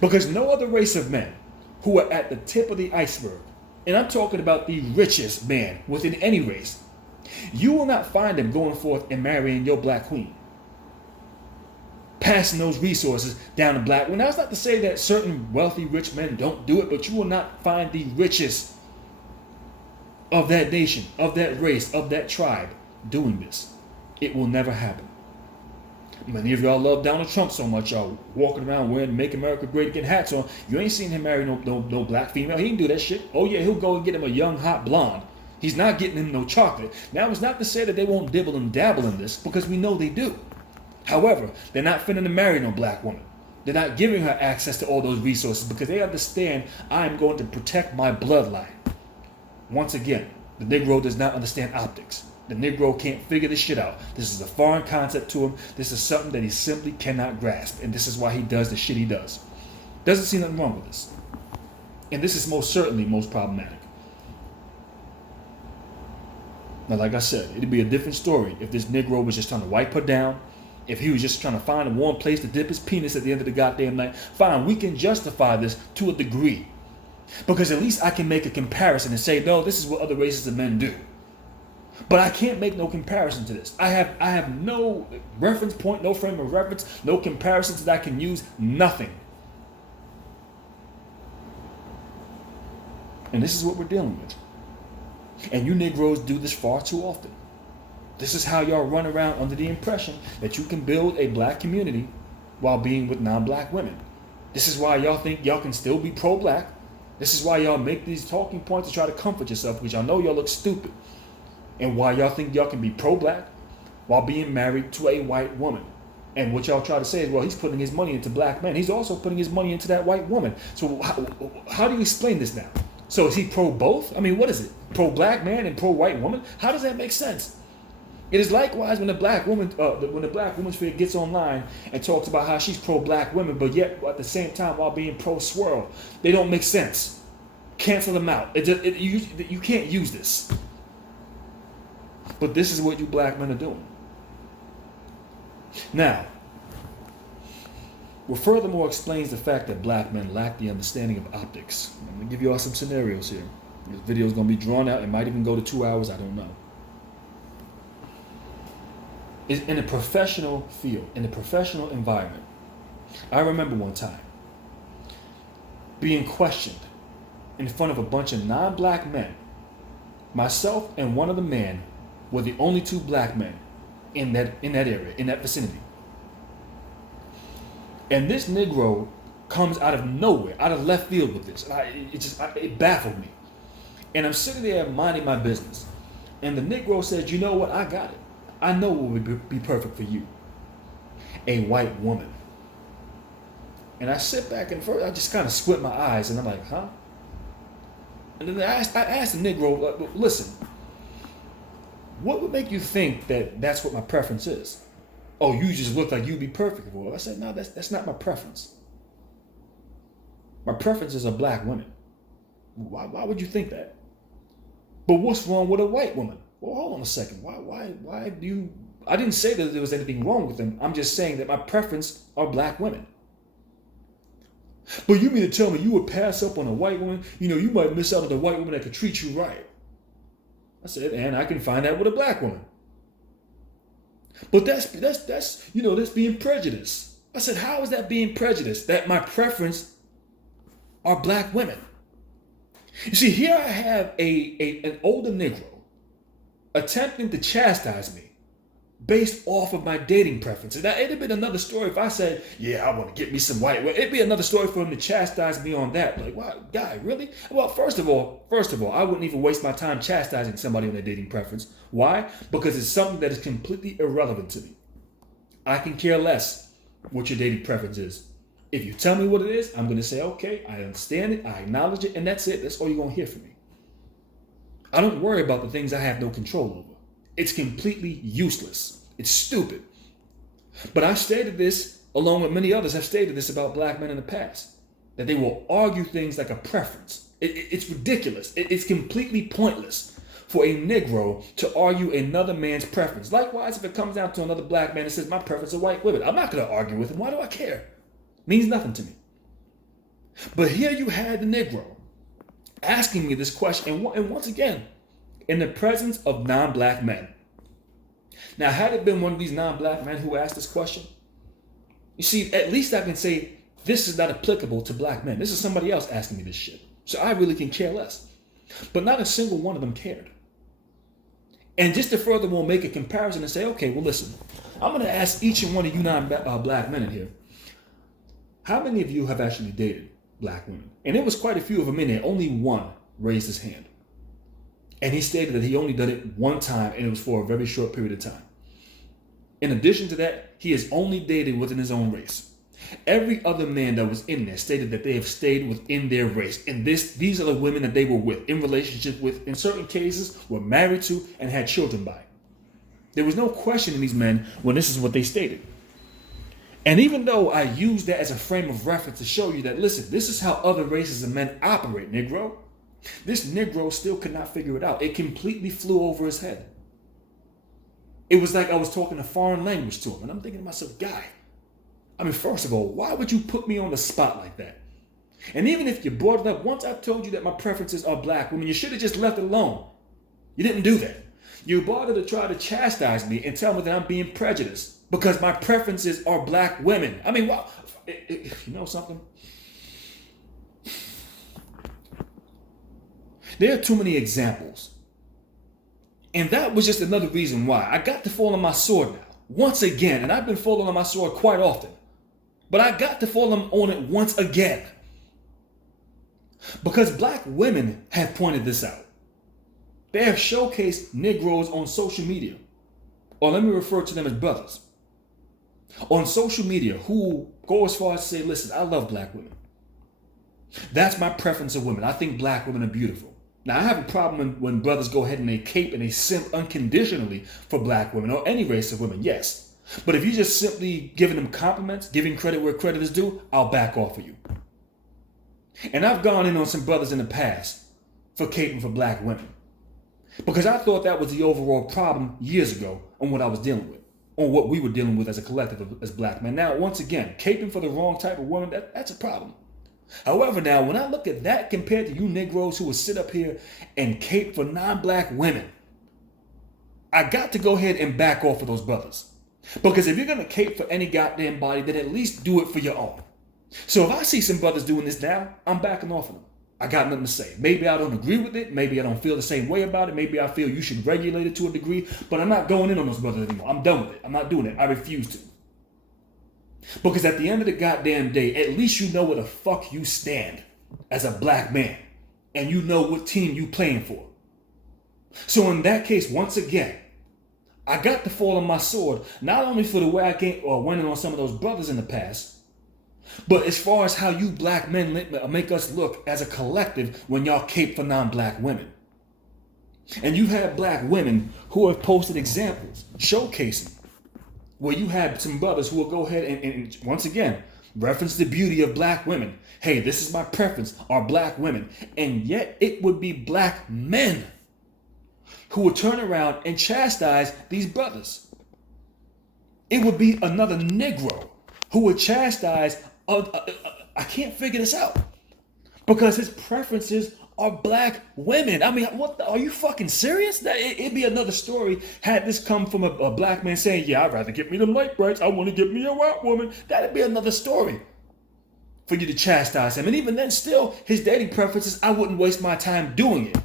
Because no other race of men who are at the tip of the iceberg, and I'm talking about the richest man within any race, you will not find them going forth and marrying your black queen, passing those resources down to black women. Now, that's not to say that certain wealthy rich men don't do it, but you will not find the richest of that nation, of that race, of that tribe doing this. It will never happen. Many of y'all love Donald Trump so much, y'all walking around wearing Make America Great Again hats on. You ain't seen him marry no black female. He can do that shit. Oh yeah, he'll go and get him a young hot blonde. He's not getting him no chocolate. Now, it's not to say that they won't dibble and dabble in this, because we know they do. However, they're not finna to marry no black woman. They're not giving her access to all those resources because they understand I'm going to protect my bloodline. Once again, the Negro does not understand optics. The Negro can't figure this shit out. This is a foreign concept to him. This is something that he simply cannot grasp. And this is why he does the shit he does. Doesn't see nothing wrong with this. And this is most certainly most problematic. Now, like I said, it'd be a different story if this Negro was just trying to wipe her down. If he was just trying to find a warm place to dip his penis at the end of the goddamn night. Fine, we can justify this to a degree. Because at least I can make a comparison and say, no, this is what other races of men do. But I can't make no comparison to this. I have no reference point, no frame of reference, no comparisons that I can use, nothing. And this is what we're dealing with. And you Negroes do this far too often. This is how y'all run around under the impression that you can build a black community while being with non-black women. This is why y'all think y'all can still be pro-black. This is why y'all make these talking points to try to comfort yourself, because y'all know y'all look stupid. And why y'all think y'all can be pro-black while being married to a white woman. And what y'all try to say is, well, he's putting his money into black men. He's also putting his money into that white woman. So how do you explain this now? So is he pro both? I mean, what is it? Pro black man and pro white woman? How does that make sense? It is likewise when the black woman's figure gets online and talks about how she's pro black women, but yet at the same time while being pro swirl. They don't make sense. Cancel them out. You can't use this. But this is what you black men are doing. Now, what furthermore explains the fact that black men lack the understanding of optics. I'm going to give you all some scenarios here. This video is going to be drawn out. It might even go to 2 hours. I don't know. In a professional field, in a professional environment, I remember one time being questioned in front of a bunch of non-black men. Myself and one other man were the only two black men in that area, in that vicinity. And this Negro comes out of nowhere, out of left field with this. It baffled me. And I'm sitting there minding my business. And the Negro said, you know what, I got it. I know what would be perfect for you. A white woman. And I sit back and first I just kind of squint my eyes and I'm like, huh? And then I asked the Negro, listen, what would make you think that that's what my preference is? Oh, you just look like you'd be perfect for it. I said, no, that's not my preference. My preference is a black woman. Why would you think that? But what's wrong with a white woman? Well, hold on a second. Why do you... I didn't say that there was anything wrong with them. I'm just saying that my preference are black women. But you mean to tell me you would pass up on a white woman? You know, you might miss out on a white woman that could treat you right. I said, and I can find that with a black woman. But that's being prejudiced. I said, how is that being prejudiced? That my preference are black women. You see, here I have an older Negro attempting to chastise me based off of my dating preferences. Now, it'd have been another story if I said, yeah, I want to get me some white women. It'd be another story for him to chastise me on that. Like, wow, guy, really? Well, first of all, I wouldn't even waste my time chastising somebody on their dating preference. Why? Because it's something that is completely irrelevant to me. I can care less what your dating preference is. If you tell me what it is, I'm going to say, okay, I understand it, I acknowledge it, and that's it. That's all you're going to hear from me. I don't worry about the things I have no control over. It's completely useless. It's stupid. But I've stated this, along with many others have stated this about black men in the past, that they will argue things like a preference. It's ridiculous. It's completely pointless for a Negro to argue another man's preference. Likewise, if it comes down to another black man and says, my preference are white women, I'm not going to argue with him. Why do I care? It means nothing to me. But here you had the Negro asking me this question, and once again, in the presence of non-black men. Now, had it been one of these non-black men who asked this question, you see, at least I can say this is not applicable to black men. This is somebody else asking me this shit. So I really can care less. But not a single one of them cared. And just to furthermore make a comparison and say, okay, well, listen, I'm going to ask each and one of you non-black men in here, how many of you have actually dated black women? And there was quite a few of them in there. Only one raised his hand. And he stated that he only done it one time, and it was for a very short period of time. In addition to that, he has only dated within his own race. Every other man that was in there stated that they have stayed within their race. And these are the women that they were with, in relationship with, in certain cases, were married to and had children by. There was no question in these men when this is what they stated. And even though I used that as a frame of reference to show you that, listen, this is how other races of men operate, Negro. This Negro still could not figure it out. It completely flew over his head. It was like I was talking a foreign language to him. And I'm thinking to myself, guy, I mean, first of all, why would you put me on the spot like that? And even if you brought it up, once I told you that my preferences are black women, you should have just left it alone. You didn't do that. You bothered to try to chastise me and tell me that I'm being prejudiced because my preferences are black women. I mean, well, you know something? There are too many examples. And that was just another reason why I got to fall on my sword now. Once again, and I've been falling on my sword quite often. But I got to fall on it once again. Because black women have pointed this out. They have showcased Negroes on social media. Or let me refer to them as brothers. on social media who go as far as to say, listen, I love black women. That's my preference of women. I think black women are beautiful. Now, I have a problem when brothers go ahead and they cape and they simp unconditionally for black women or any race of women, yes. But if you're just simply giving them compliments, giving credit where credit is due, I'll back off of you. And I've gone in on some brothers in the past for caping for black women, because I thought that was the overall problem years ago on what I was dealing with, on what we were dealing with as a collective as black men. Now, once again, caping for the wrong type of woman, that's a problem. However, now, when I look at that compared to you Negroes who will sit up here and cape for non-black women, I got to go ahead and back off of those brothers. Because if you're going to cape for any goddamn body, then at least do it for your own. So if I see some brothers doing this now, I'm backing off of them. I got nothing to say. Maybe I don't agree with it. Maybe I don't feel the same way about it. Maybe I feel you should regulate it to a degree. But I'm not going in on those brothers anymore. I'm done with it. I'm not doing it. I refuse to. Because at the end of the goddamn day, at least you know where the fuck you stand as a black man. And you know what team you playing for. So in that case, once again, I got to fall on my sword, not only for the way I came or went in on some of those brothers in the past, but as far as how you black men make us look as a collective when y'all cape for non-black women. And you've had black women who have posted examples showcasing where you had some brothers who will go ahead and once again, reference the beauty of black women. Hey, this is my preference, are black women. And yet it would be black men who would turn around and chastise these brothers. It would be another Negro who would chastise, I can't figure this out, because his preferences are black women. I mean, are you fucking serious? It'd be another story had this come from a black man saying, yeah, I'd rather get me them light brights. I want to get me a white woman. That'd be another story for you to chastise him. And even then, still, his dating preferences, I wouldn't waste my time doing it.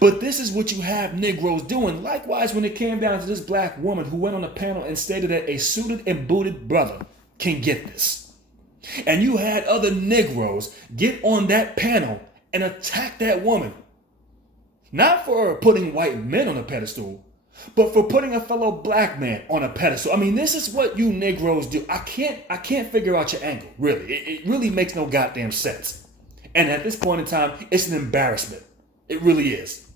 But this is what you have Negroes doing. Likewise, when it came down to this black woman who went on a panel and stated that a suited and booted brother can get this. And you had other Negroes get on that panel and attack that woman. Not for putting white men on a pedestal, but for putting a fellow black man on a pedestal. I mean, this is what you Negroes do. I can't figure out your angle, really. It really makes no goddamn sense. And at this point in time, it's an embarrassment. It really is.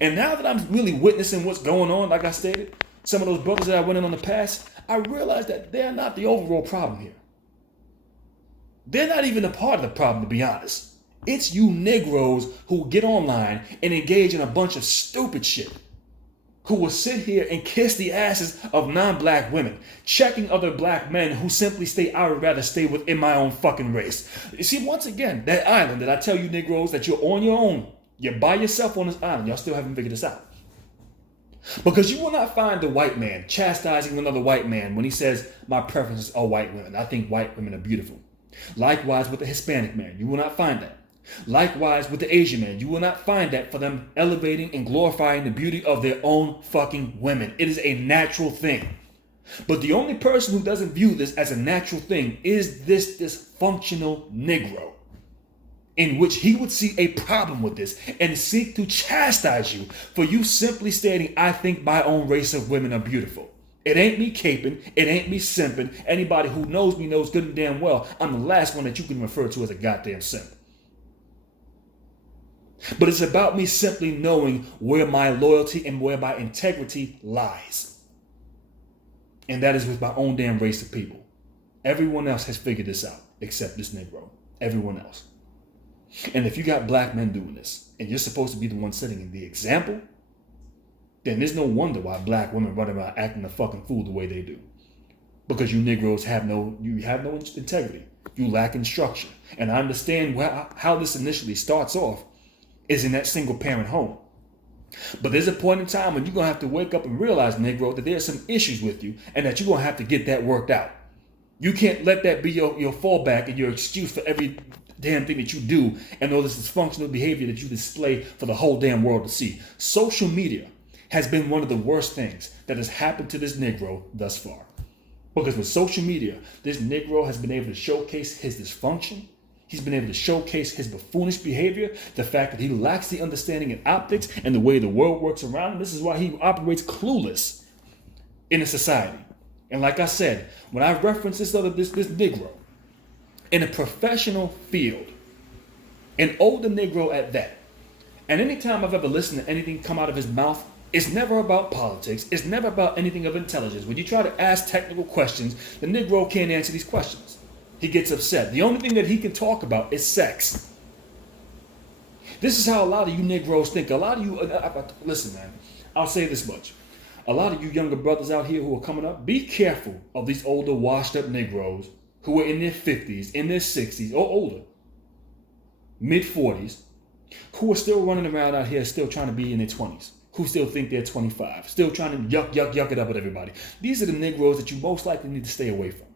And now that I'm really witnessing what's going on, like I stated, some of those brothers that I went in on the past, I realized that they're not the overall problem here. They're not even a part of the problem, to be honest. It's you Negroes who get online and engage in a bunch of stupid shit, who will sit here and kiss the asses of non-black women, checking other black men who simply state, I would rather stay within my own fucking race. You see, once again, that island that I tell you Negroes that you're on your own, you're by yourself on this island, y'all still haven't figured this out. Because you will not find the white man chastising another white man when he says, my preferences are white women. I think white women are beautiful. Likewise with the Hispanic man, you will not find that. Likewise with the Asian man, you will not find that for them elevating and glorifying the beauty of their own fucking women. It is a natural thing. But the only person who doesn't view this as a natural thing is this dysfunctional Negro, in which he would see a problem with this and seek to chastise you for you simply stating, I think my own race of women are beautiful. It ain't me caping, it ain't me simping. Anybody who knows me knows good and damn well I'm the last one that you can refer to as a goddamn simp. But it's about me simply knowing where my loyalty and where my integrity lies. And that is with my own damn race of people. Everyone else has figured this out except this Negro. Everyone else. And if you got black men doing this, and you're supposed to be the one setting in the example, then there's no wonder why black women run around acting a fucking fool the way they do. Because you Negroes have no integrity. You lack in structure. And I understand how this initially starts off is in that single parent home. But there's a point in time when you're going to have to wake up and realize, Negro, that there's some issues with you and that you're going to have to get that worked out. You can't let that be your fallback and your excuse for every damn thing that you do and all this dysfunctional behavior that you display for the whole damn world to see. Social media has been one of the worst things that has happened to this Negro thus far. Because with social media, this Negro has been able to showcase his dysfunction, He's been able to showcase his buffoonish behavior, the fact that he lacks the understanding in optics and the way the world works around him. This is why he operates clueless in a society. And like I said, when I reference this Negro in a professional field, an older Negro at that, and anytime I've ever listened to anything come out of his mouth, it's never about politics. It's never about anything of intelligence. When you try to ask technical questions, the Negro can't answer these questions. He gets upset. The only thing that he can talk about is sex. This is how a lot of you Negroes think. A lot of you, listen, man, I'll say this much. A lot of you younger brothers out here who are coming up, be careful of these older, washed up Negroes who are in their 50s, in their 60s, or older, mid 40s, who are still running around out here, still trying to be in their 20s, who still think they're 25, still trying to yuck it up with everybody. These are the Negroes that you most likely need to stay away from,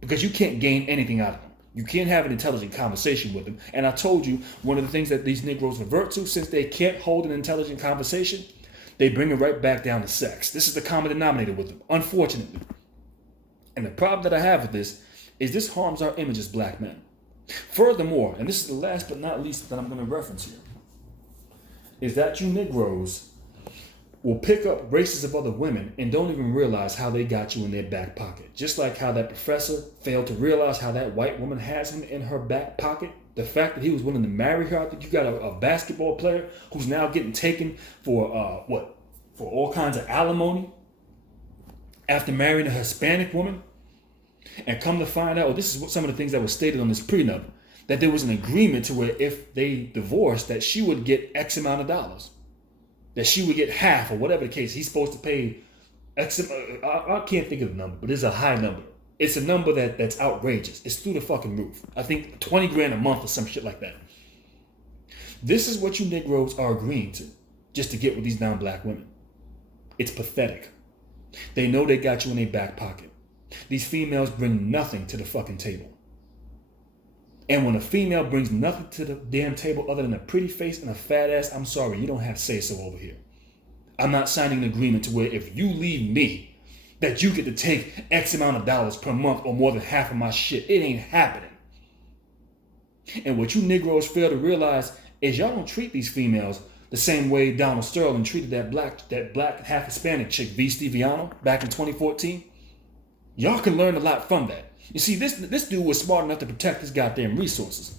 because you can't gain anything out of them. You can't have an intelligent conversation with them. And I told you, one of the things that these Negroes revert to, since they can't hold an intelligent conversation, they bring it right back down to sex. This is the common denominator with them, unfortunately. And the problem that I have with this is this harms our image as black men. Furthermore, and this is the last but not least that I'm going to reference here, is that you Negroes will pick up races of other women and don't even realize how they got you in their back pocket. Just like how that professor failed to realize how that white woman has him in her back pocket. The fact that he was willing to marry her. I think you got a basketball player who's now getting taken for for all kinds of alimony after marrying a Hispanic woman. And come to find out, this is some of the things that was stated on this prenup, that there was an agreement to where if they divorced, that she would get X amount of dollars, that she would get half or whatever the case. He's supposed to pay X. I can't think of the number, but it's a high number. It's a number that's outrageous. It's through the fucking roof. I think 20 grand a month or some shit like that. This is what you Negroes are agreeing to just to get with these non-black women. It's pathetic. They know they got you in their back pocket. These females bring nothing to the fucking table. And when a female brings nothing to the damn table other than a pretty face and a fat ass, I'm sorry, you don't have say-so over here. I'm not signing an agreement to where if you leave me, that you get to take X amount of dollars per month or more than half of my shit. It ain't happening. And what you Negroes fail to realize is y'all don't treat these females the same way Donald Sterling treated that black half Hispanic chick, V. Steviano, back in 2014. Y'all can learn a lot from that. You see, this dude was smart enough to protect his goddamn resources.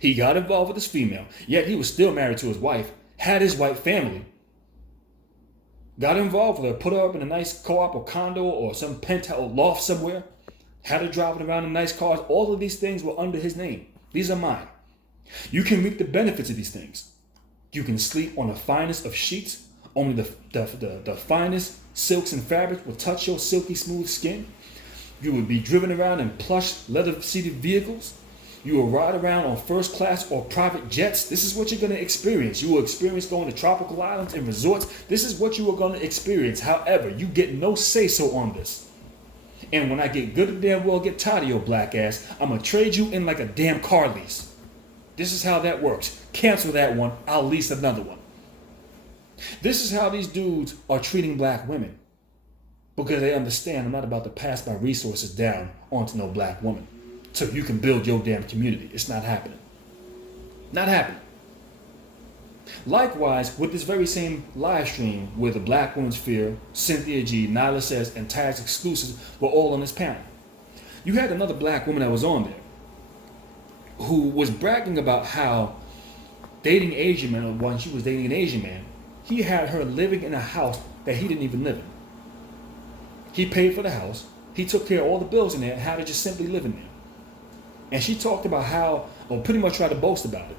He got involved with this female, yet he was still married to his wife, had his white family, got involved with her, put her up in a nice co-op or condo or some penthouse loft somewhere, had her driving around in nice cars. All of these things were under his name. These are mine. You can reap the benefits of these things. You can sleep on the finest of sheets. Only the finest silks and fabrics will touch your silky smooth skin. You will be driven around in plush leather-seated vehicles. You will ride around on first class or private jets. This is what you're going to experience. You will experience going to tropical islands and resorts. This is what you are going to experience. However, you get no say-so on this. And when I get good and damn well get tired of your black ass, I'm going to trade you in like a damn car lease. This is how that works. Cancel that one. I'll lease another one. This is how these dudes are treating black women. Because they understand I'm not about to pass my resources down onto no black woman so you can build your damn community. It's not happening. Not happening. Likewise, with this very same live stream where the Black Women's Fear, Cynthia G, Nyla Says, and Tags Exclusives were all on this panel. You had another black woman that was on there who was bragging about how dating Asian men, or when she was dating an Asian man, he had her living in a house that he didn't even live in. He paid for the house. He took care of all the bills in there and had her just simply live in there. And she talked about how, or pretty much tried to boast about it,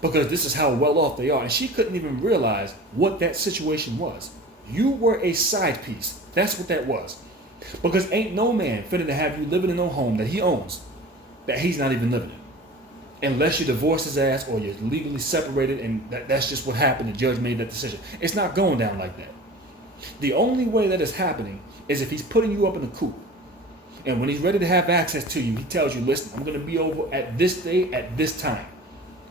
because this is how well off they are. And she couldn't even realize what that situation was. You were a side piece. That's what that was. Because ain't no man fitting to have you living in no home that he owns, that he's not even living in. Unless you divorce his ass or you're legally separated and that's just what happened. The judge made that decision. It's not going down like that. The only way that is happening is if he's putting you up in a coop. And when he's ready to have access to you, he tells you, listen, I'm going to be over at this day at this time.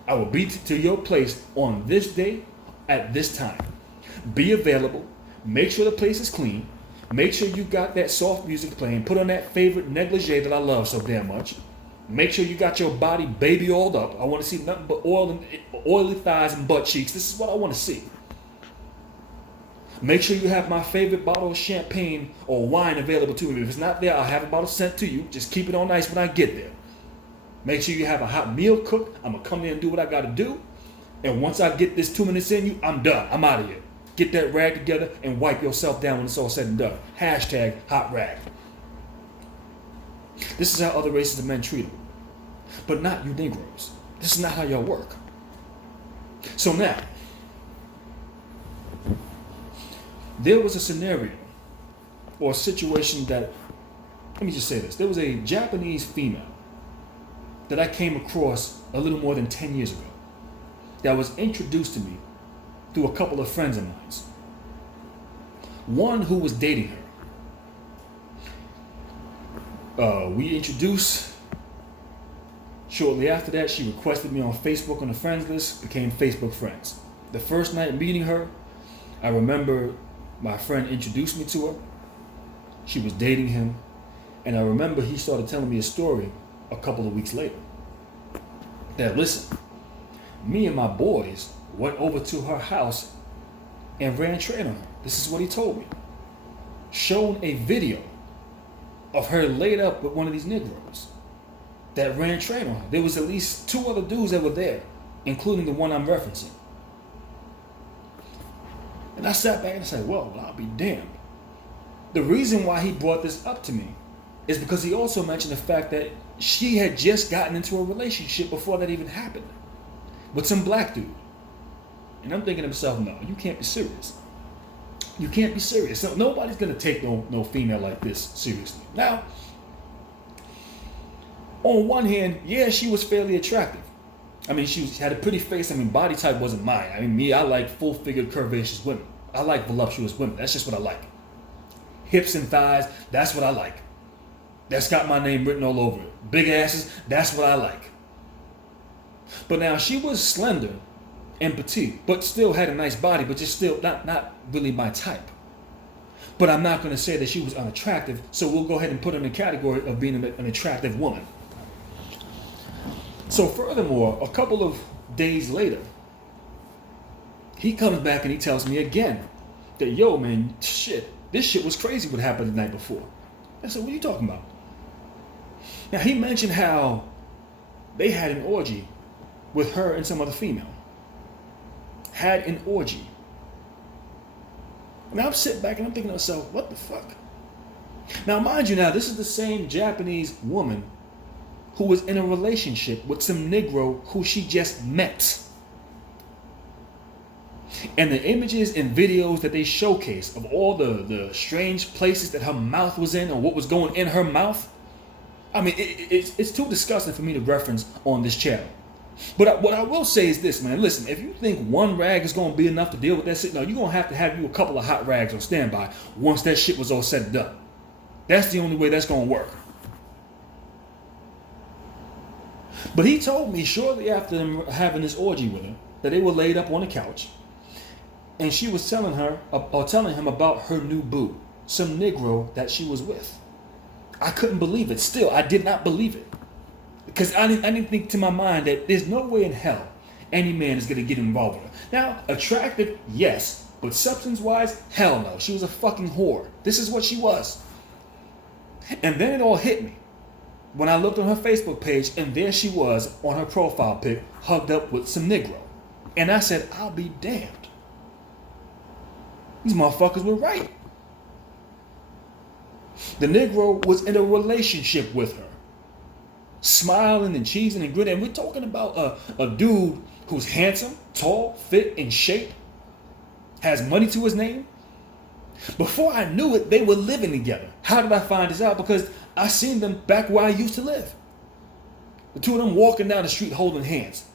I will be to your place on this day at this time. Be available. Make sure the place is clean. Make sure you got that soft music playing. Put on that favorite negligee that I love so damn much. Make sure you got your body baby oiled up. I want to see nothing but oily thighs and butt cheeks. This is what I want to see. Make sure you have my favorite bottle of champagne or wine available to me. If it's not there, I'll have a bottle sent to you. Just keep it on ice when I get there. Make sure you have a hot meal cooked. I'm going to come in and do what I got to do. And once I get this 2 minutes in you, I'm done. I'm out of here. Get that rag together and wipe yourself down when it's all said and done. Hashtag hot rag. This is how other races of men treat them. But not you Negroes. This is not how y'all work. So now, there was a scenario or a situation that, let me just say this. There was a Japanese female that I came across a little more than 10 years ago that was introduced to me through a couple of friends of mine. One who was dating her. We introduced. Shortly after that, she requested me on Facebook on the friends list, became Facebook friends. The first night meeting her, I remember my friend introduced me to her. She was dating him. And I remember he started telling me a story a couple of weeks later. That, listen, me and my boys went over to her house and ran train on her. This is what he told me. Shown a video of her laid up with one of these Negroes that ran train on her. There was at least 2 other dudes that were there, including the one I'm referencing. And I sat back and I said, well, I'll be damned. The reason why he brought this up to me is because he also mentioned the fact that she had just gotten into a relationship before that even happened with some black dude. And I'm thinking to myself, no, you can't be serious. You can't be serious. No, nobody's going to take no female like this seriously. Now, on one hand, yeah, she was fairly attractive. I mean, she had a pretty face. I mean, body type wasn't mine. I mean, me, I like full-figured, curvaceous women. I like voluptuous women. That's just what I like. Hips and thighs, that's what I like. That's got my name written all over it. Big asses, that's what I like. But now, she was slender and petite, but still had a nice body, but just still not really my type. But I'm not going to say that she was unattractive, so we'll go ahead and put her in the category of being an attractive woman. So furthermore, a couple of days later, he comes back and he tells me again that, yo, man, this shit was crazy what happened the night before. I said, what are you talking about? Now, he mentioned how they had an orgy with her and some other female. Had an orgy. And I'm sitting back and I'm thinking to myself, what the fuck? Now, mind you, this is the same Japanese woman who was in a relationship with some Negro who she just met. And the images and videos that they showcase of all the strange places that her mouth was in or what was going in her mouth, I mean, it's too disgusting for me to reference on this channel. But what I will say is this, man. Listen, if you think one rag is going to be enough to deal with that shit, no, you're going to have you a couple of hot rags on standby once that shit was all said and done. That's the only way that's going to work. But he told me shortly after them having this orgy with her that they were laid up on the couch and she was telling him about her new boo, some Negro that she was with. I couldn't believe it. Still, I did not believe it. Because I didn't think to my mind that there's no way in hell any man is going to get involved with her. Now, attractive, yes. But substance-wise, hell no. She was a fucking whore. This is what she was. And then it all hit me when I looked on her Facebook page and there she was on her profile pic hugged up with some Negro. And I said, I'll be damned. These motherfuckers were right. The Negro was in a relationship with her. Smiling and cheesing and grinning. And we're talking about a dude who's handsome, tall, fit, in shape, has money to his name. Before I knew it, they were living together. How did I find this out? Because I seen them back where I used to live. The two of them walking down the street holding hands.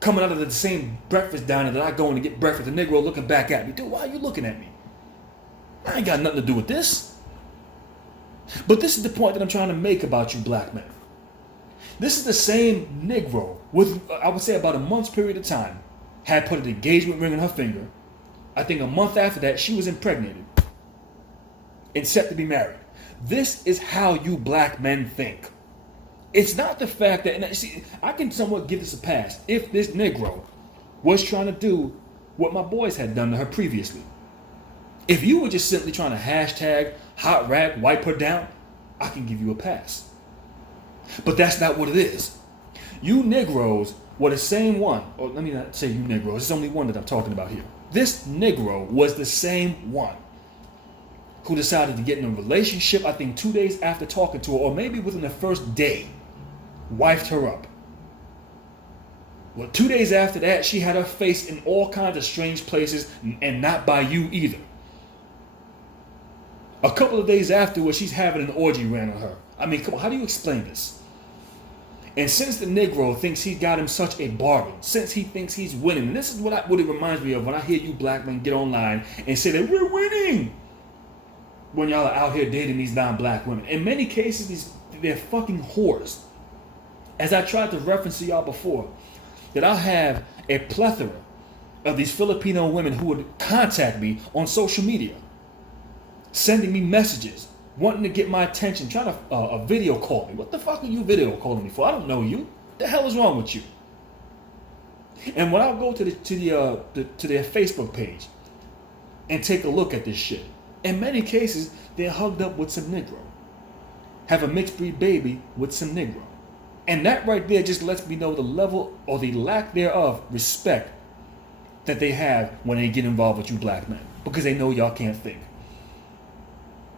Coming out of the same breakfast diner that I go in to get breakfast. The Negro looking back at me. Dude, why are you looking at me? I ain't got nothing to do with this. But this is the point that I'm trying to make about you black men. This is the same Negro with, I would say, about a month's period of time, had put an engagement ring on her finger. I think a month after that, she was impregnated and set to be married. This is how you black men think. It's not the fact that, and see, I can somewhat give this a pass if this Negro was trying to do what my boys had done to her previously. If you were just simply trying to hashtag hot rag, wipe her down, I can give you a pass. But that's not what it is. You Negroes were the same one, or let me not say you Negroes, there's only one that I'm talking about here. This Negro was the same one who decided to get in a relationship, I think 2 days after talking to her, or maybe within the first day, wifed her up. Well, 2 days after that, she had her face in all kinds of strange places, and not by you either. A couple of days afterwards, she's having an orgy ran on her. I mean, come on, how do you explain this? And since the Negro thinks he got him such a bargain, since he thinks he's winning, and this is what it reminds me of when I hear you black men get online and say that we're winning when y'all are out here dating these non-black women. In many cases, they're fucking whores. As I tried to reference to y'all before, that I'll have a plethora of these Filipino women who would contact me on social media, sending me messages, wanting to get my attention, trying to video call me. What the fuck are you video calling me for? I don't know you. What the hell is wrong with you? And when I go to their Facebook page and take a look at this shit, in many cases they're hugged up with some Negro, have a mixed breed baby with some Negro, and that right there just lets me know the level or the lack thereof respect that they have when they get involved with you black men, because they know y'all can't think.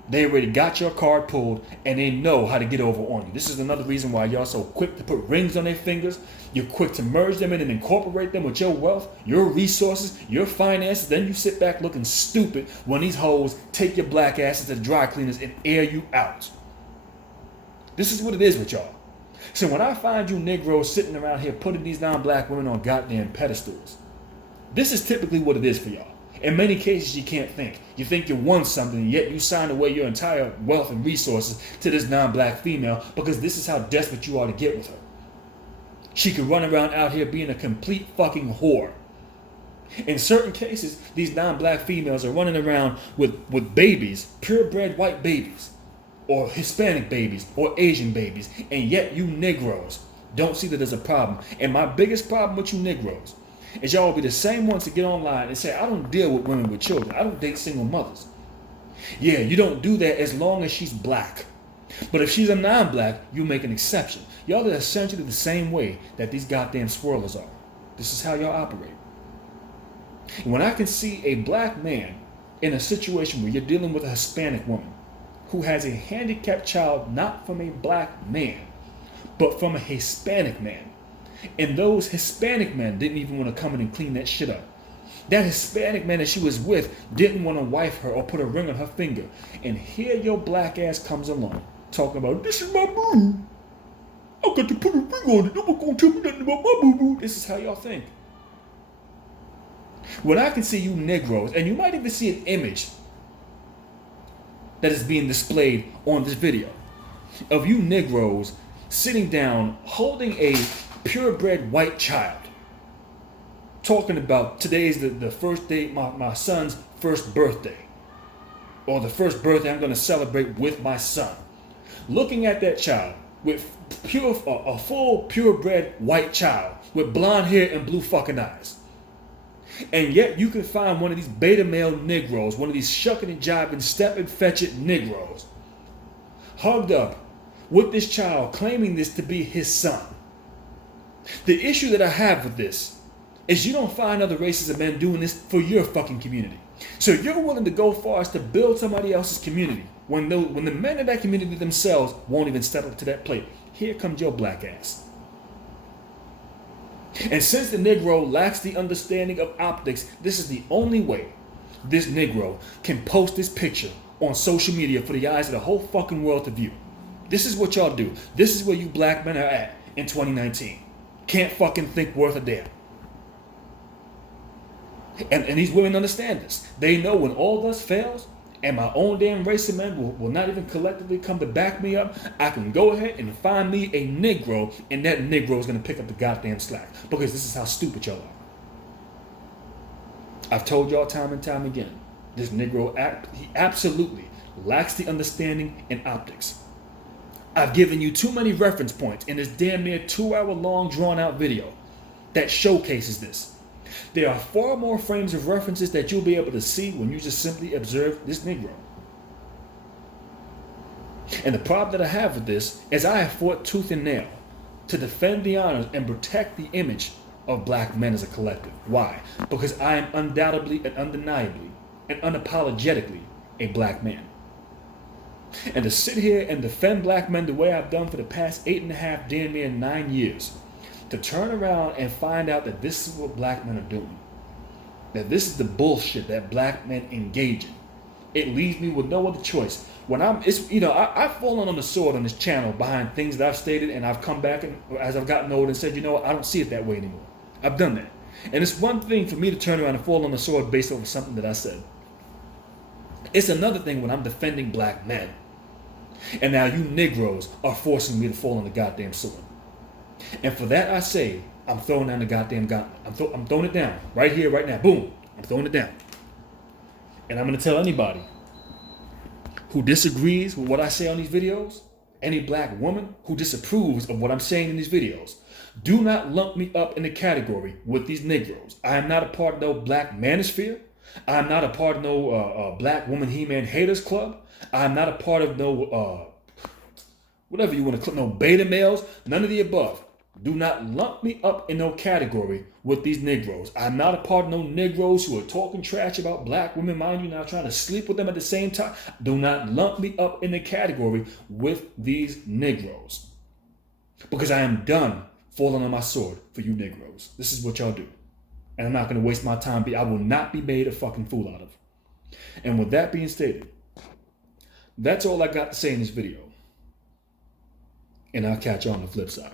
They already got your card pulled and they know how to get over on you. This is another reason why y'all so quick to put rings on their fingers. You're quick to merge them in and incorporate them with your wealth, your resources, your finances. Then you sit back looking stupid when these hoes take your black asses to the dry cleaners and air you out. This is what it is with y'all. So when I find you Negroes sitting around here putting these non-black women on goddamn pedestals, this is typically what it is for y'all. In many cases, you can't think. You think you won something, yet you sign away your entire wealth and resources to this non-black female because this is how desperate you are to get with her. She could run around out here being a complete fucking whore. In certain cases, these non-black females are running around with babies, purebred white babies, or Hispanic babies, or Asian babies, and yet you Negroes don't see that there's a problem. And my biggest problem with you Negroes is y'all will be the same ones to get online and say, I don't deal with women with children. I don't date single mothers. Yeah, you don't do that as long as she's black. But if she's a non-black, you make an exception. Y'all are essentially the same way that these goddamn swirlers are. This is how y'all operate. And when I can see a black man in a situation where you're dealing with a Hispanic woman who has a handicapped child not from a black man, but from a Hispanic man, and those Hispanic men didn't even want to come in and clean that shit up. That Hispanic man that she was with didn't want to wife her or put a ring on her finger. And here your black ass comes along talking about, this is my boo. I got to put a ring on it. Nobody gonna tell me nothing about my boo-boo. This is how y'all think. When I can see you Negroes, and you might even see an image that is being displayed on this video of you Negroes sitting down holding a purebred white child, talking about today's the first day, my son's first birthday, or the first birthday I'm going to celebrate with my son. Looking at that child with a full purebred white child with blonde hair and blue fucking eyes. And yet you can find one of these beta male Negroes, one of these shucking and jiving, step and fetch it Negroes, hugged up with this child, claiming this to be his son. The issue that I have with this is you don't find other races of men doing this for your fucking community. So you're willing to go far as to build somebody else's community when the men of that community themselves won't even step up to that plate. Here comes your black ass. And since the Negro lacks the understanding of optics, this is the only way this Negro can post this picture on social media for the eyes of the whole fucking world to view. This is what y'all do. This is where you black men are at in 2019. Can't fucking think worth a damn. And these women understand this. They know when all this fails, and my own damn race of men will not even collectively come to back me up, I can go ahead and find me a Negro, and that Negro is going to pick up the goddamn slack. Because this is how stupid y'all are. I've told y'all time and time again, this Negro he absolutely lacks the understanding in optics. I've given you too many reference points in this damn near 2-hour long drawn out video that showcases this. There are far more frames of references that you'll be able to see when you just simply observe this Negro. And the problem that I have with this is I have fought tooth and nail to defend the honors and protect the image of black men as a collective. Why? Because I am undoubtedly and undeniably and unapologetically a black man. And to sit here and defend black men the way I've done for the past 8.5, damn near 9 years, to turn around and find out that this is what black men are doing, that this is the bullshit that black men engage in, it leaves me with no other choice. When I've fallen on the sword on this channel behind things that I've stated, and I've come back and as I've gotten older and said, you know what, I don't see it that way anymore. I've done that. And it's one thing for me to turn around and fall on the sword based over something that I said. It's another thing when I'm defending black men. And now you Negroes are forcing me to fall on the goddamn sword. And for that I say, I'm throwing down the goddamn gauntlet. I'm throwing it down. Right here, right now. Boom. I'm throwing it down. And I'm going to tell anybody who disagrees with what I say on these videos, any black woman who disapproves of what I'm saying in these videos, do not lump me up in the category with these Negroes. I am not a part of no black manosphere. I am not a part of no black woman He-Man haters club. I am not a part of no, whatever you want to call, no beta males, none of the above. Do not lump me up in no category with these Negroes. I'm not a part of no Negroes who are talking trash about black women, mind you, now trying to sleep with them at the same time. Do not lump me up in the category with these Negroes. Because I am done falling on my sword for you Negroes. This is what y'all do. And I'm not going to waste my time. I will not be made a fucking fool out of. And with that being stated, that's all I got to say in this video. And I'll catch you on the flip side.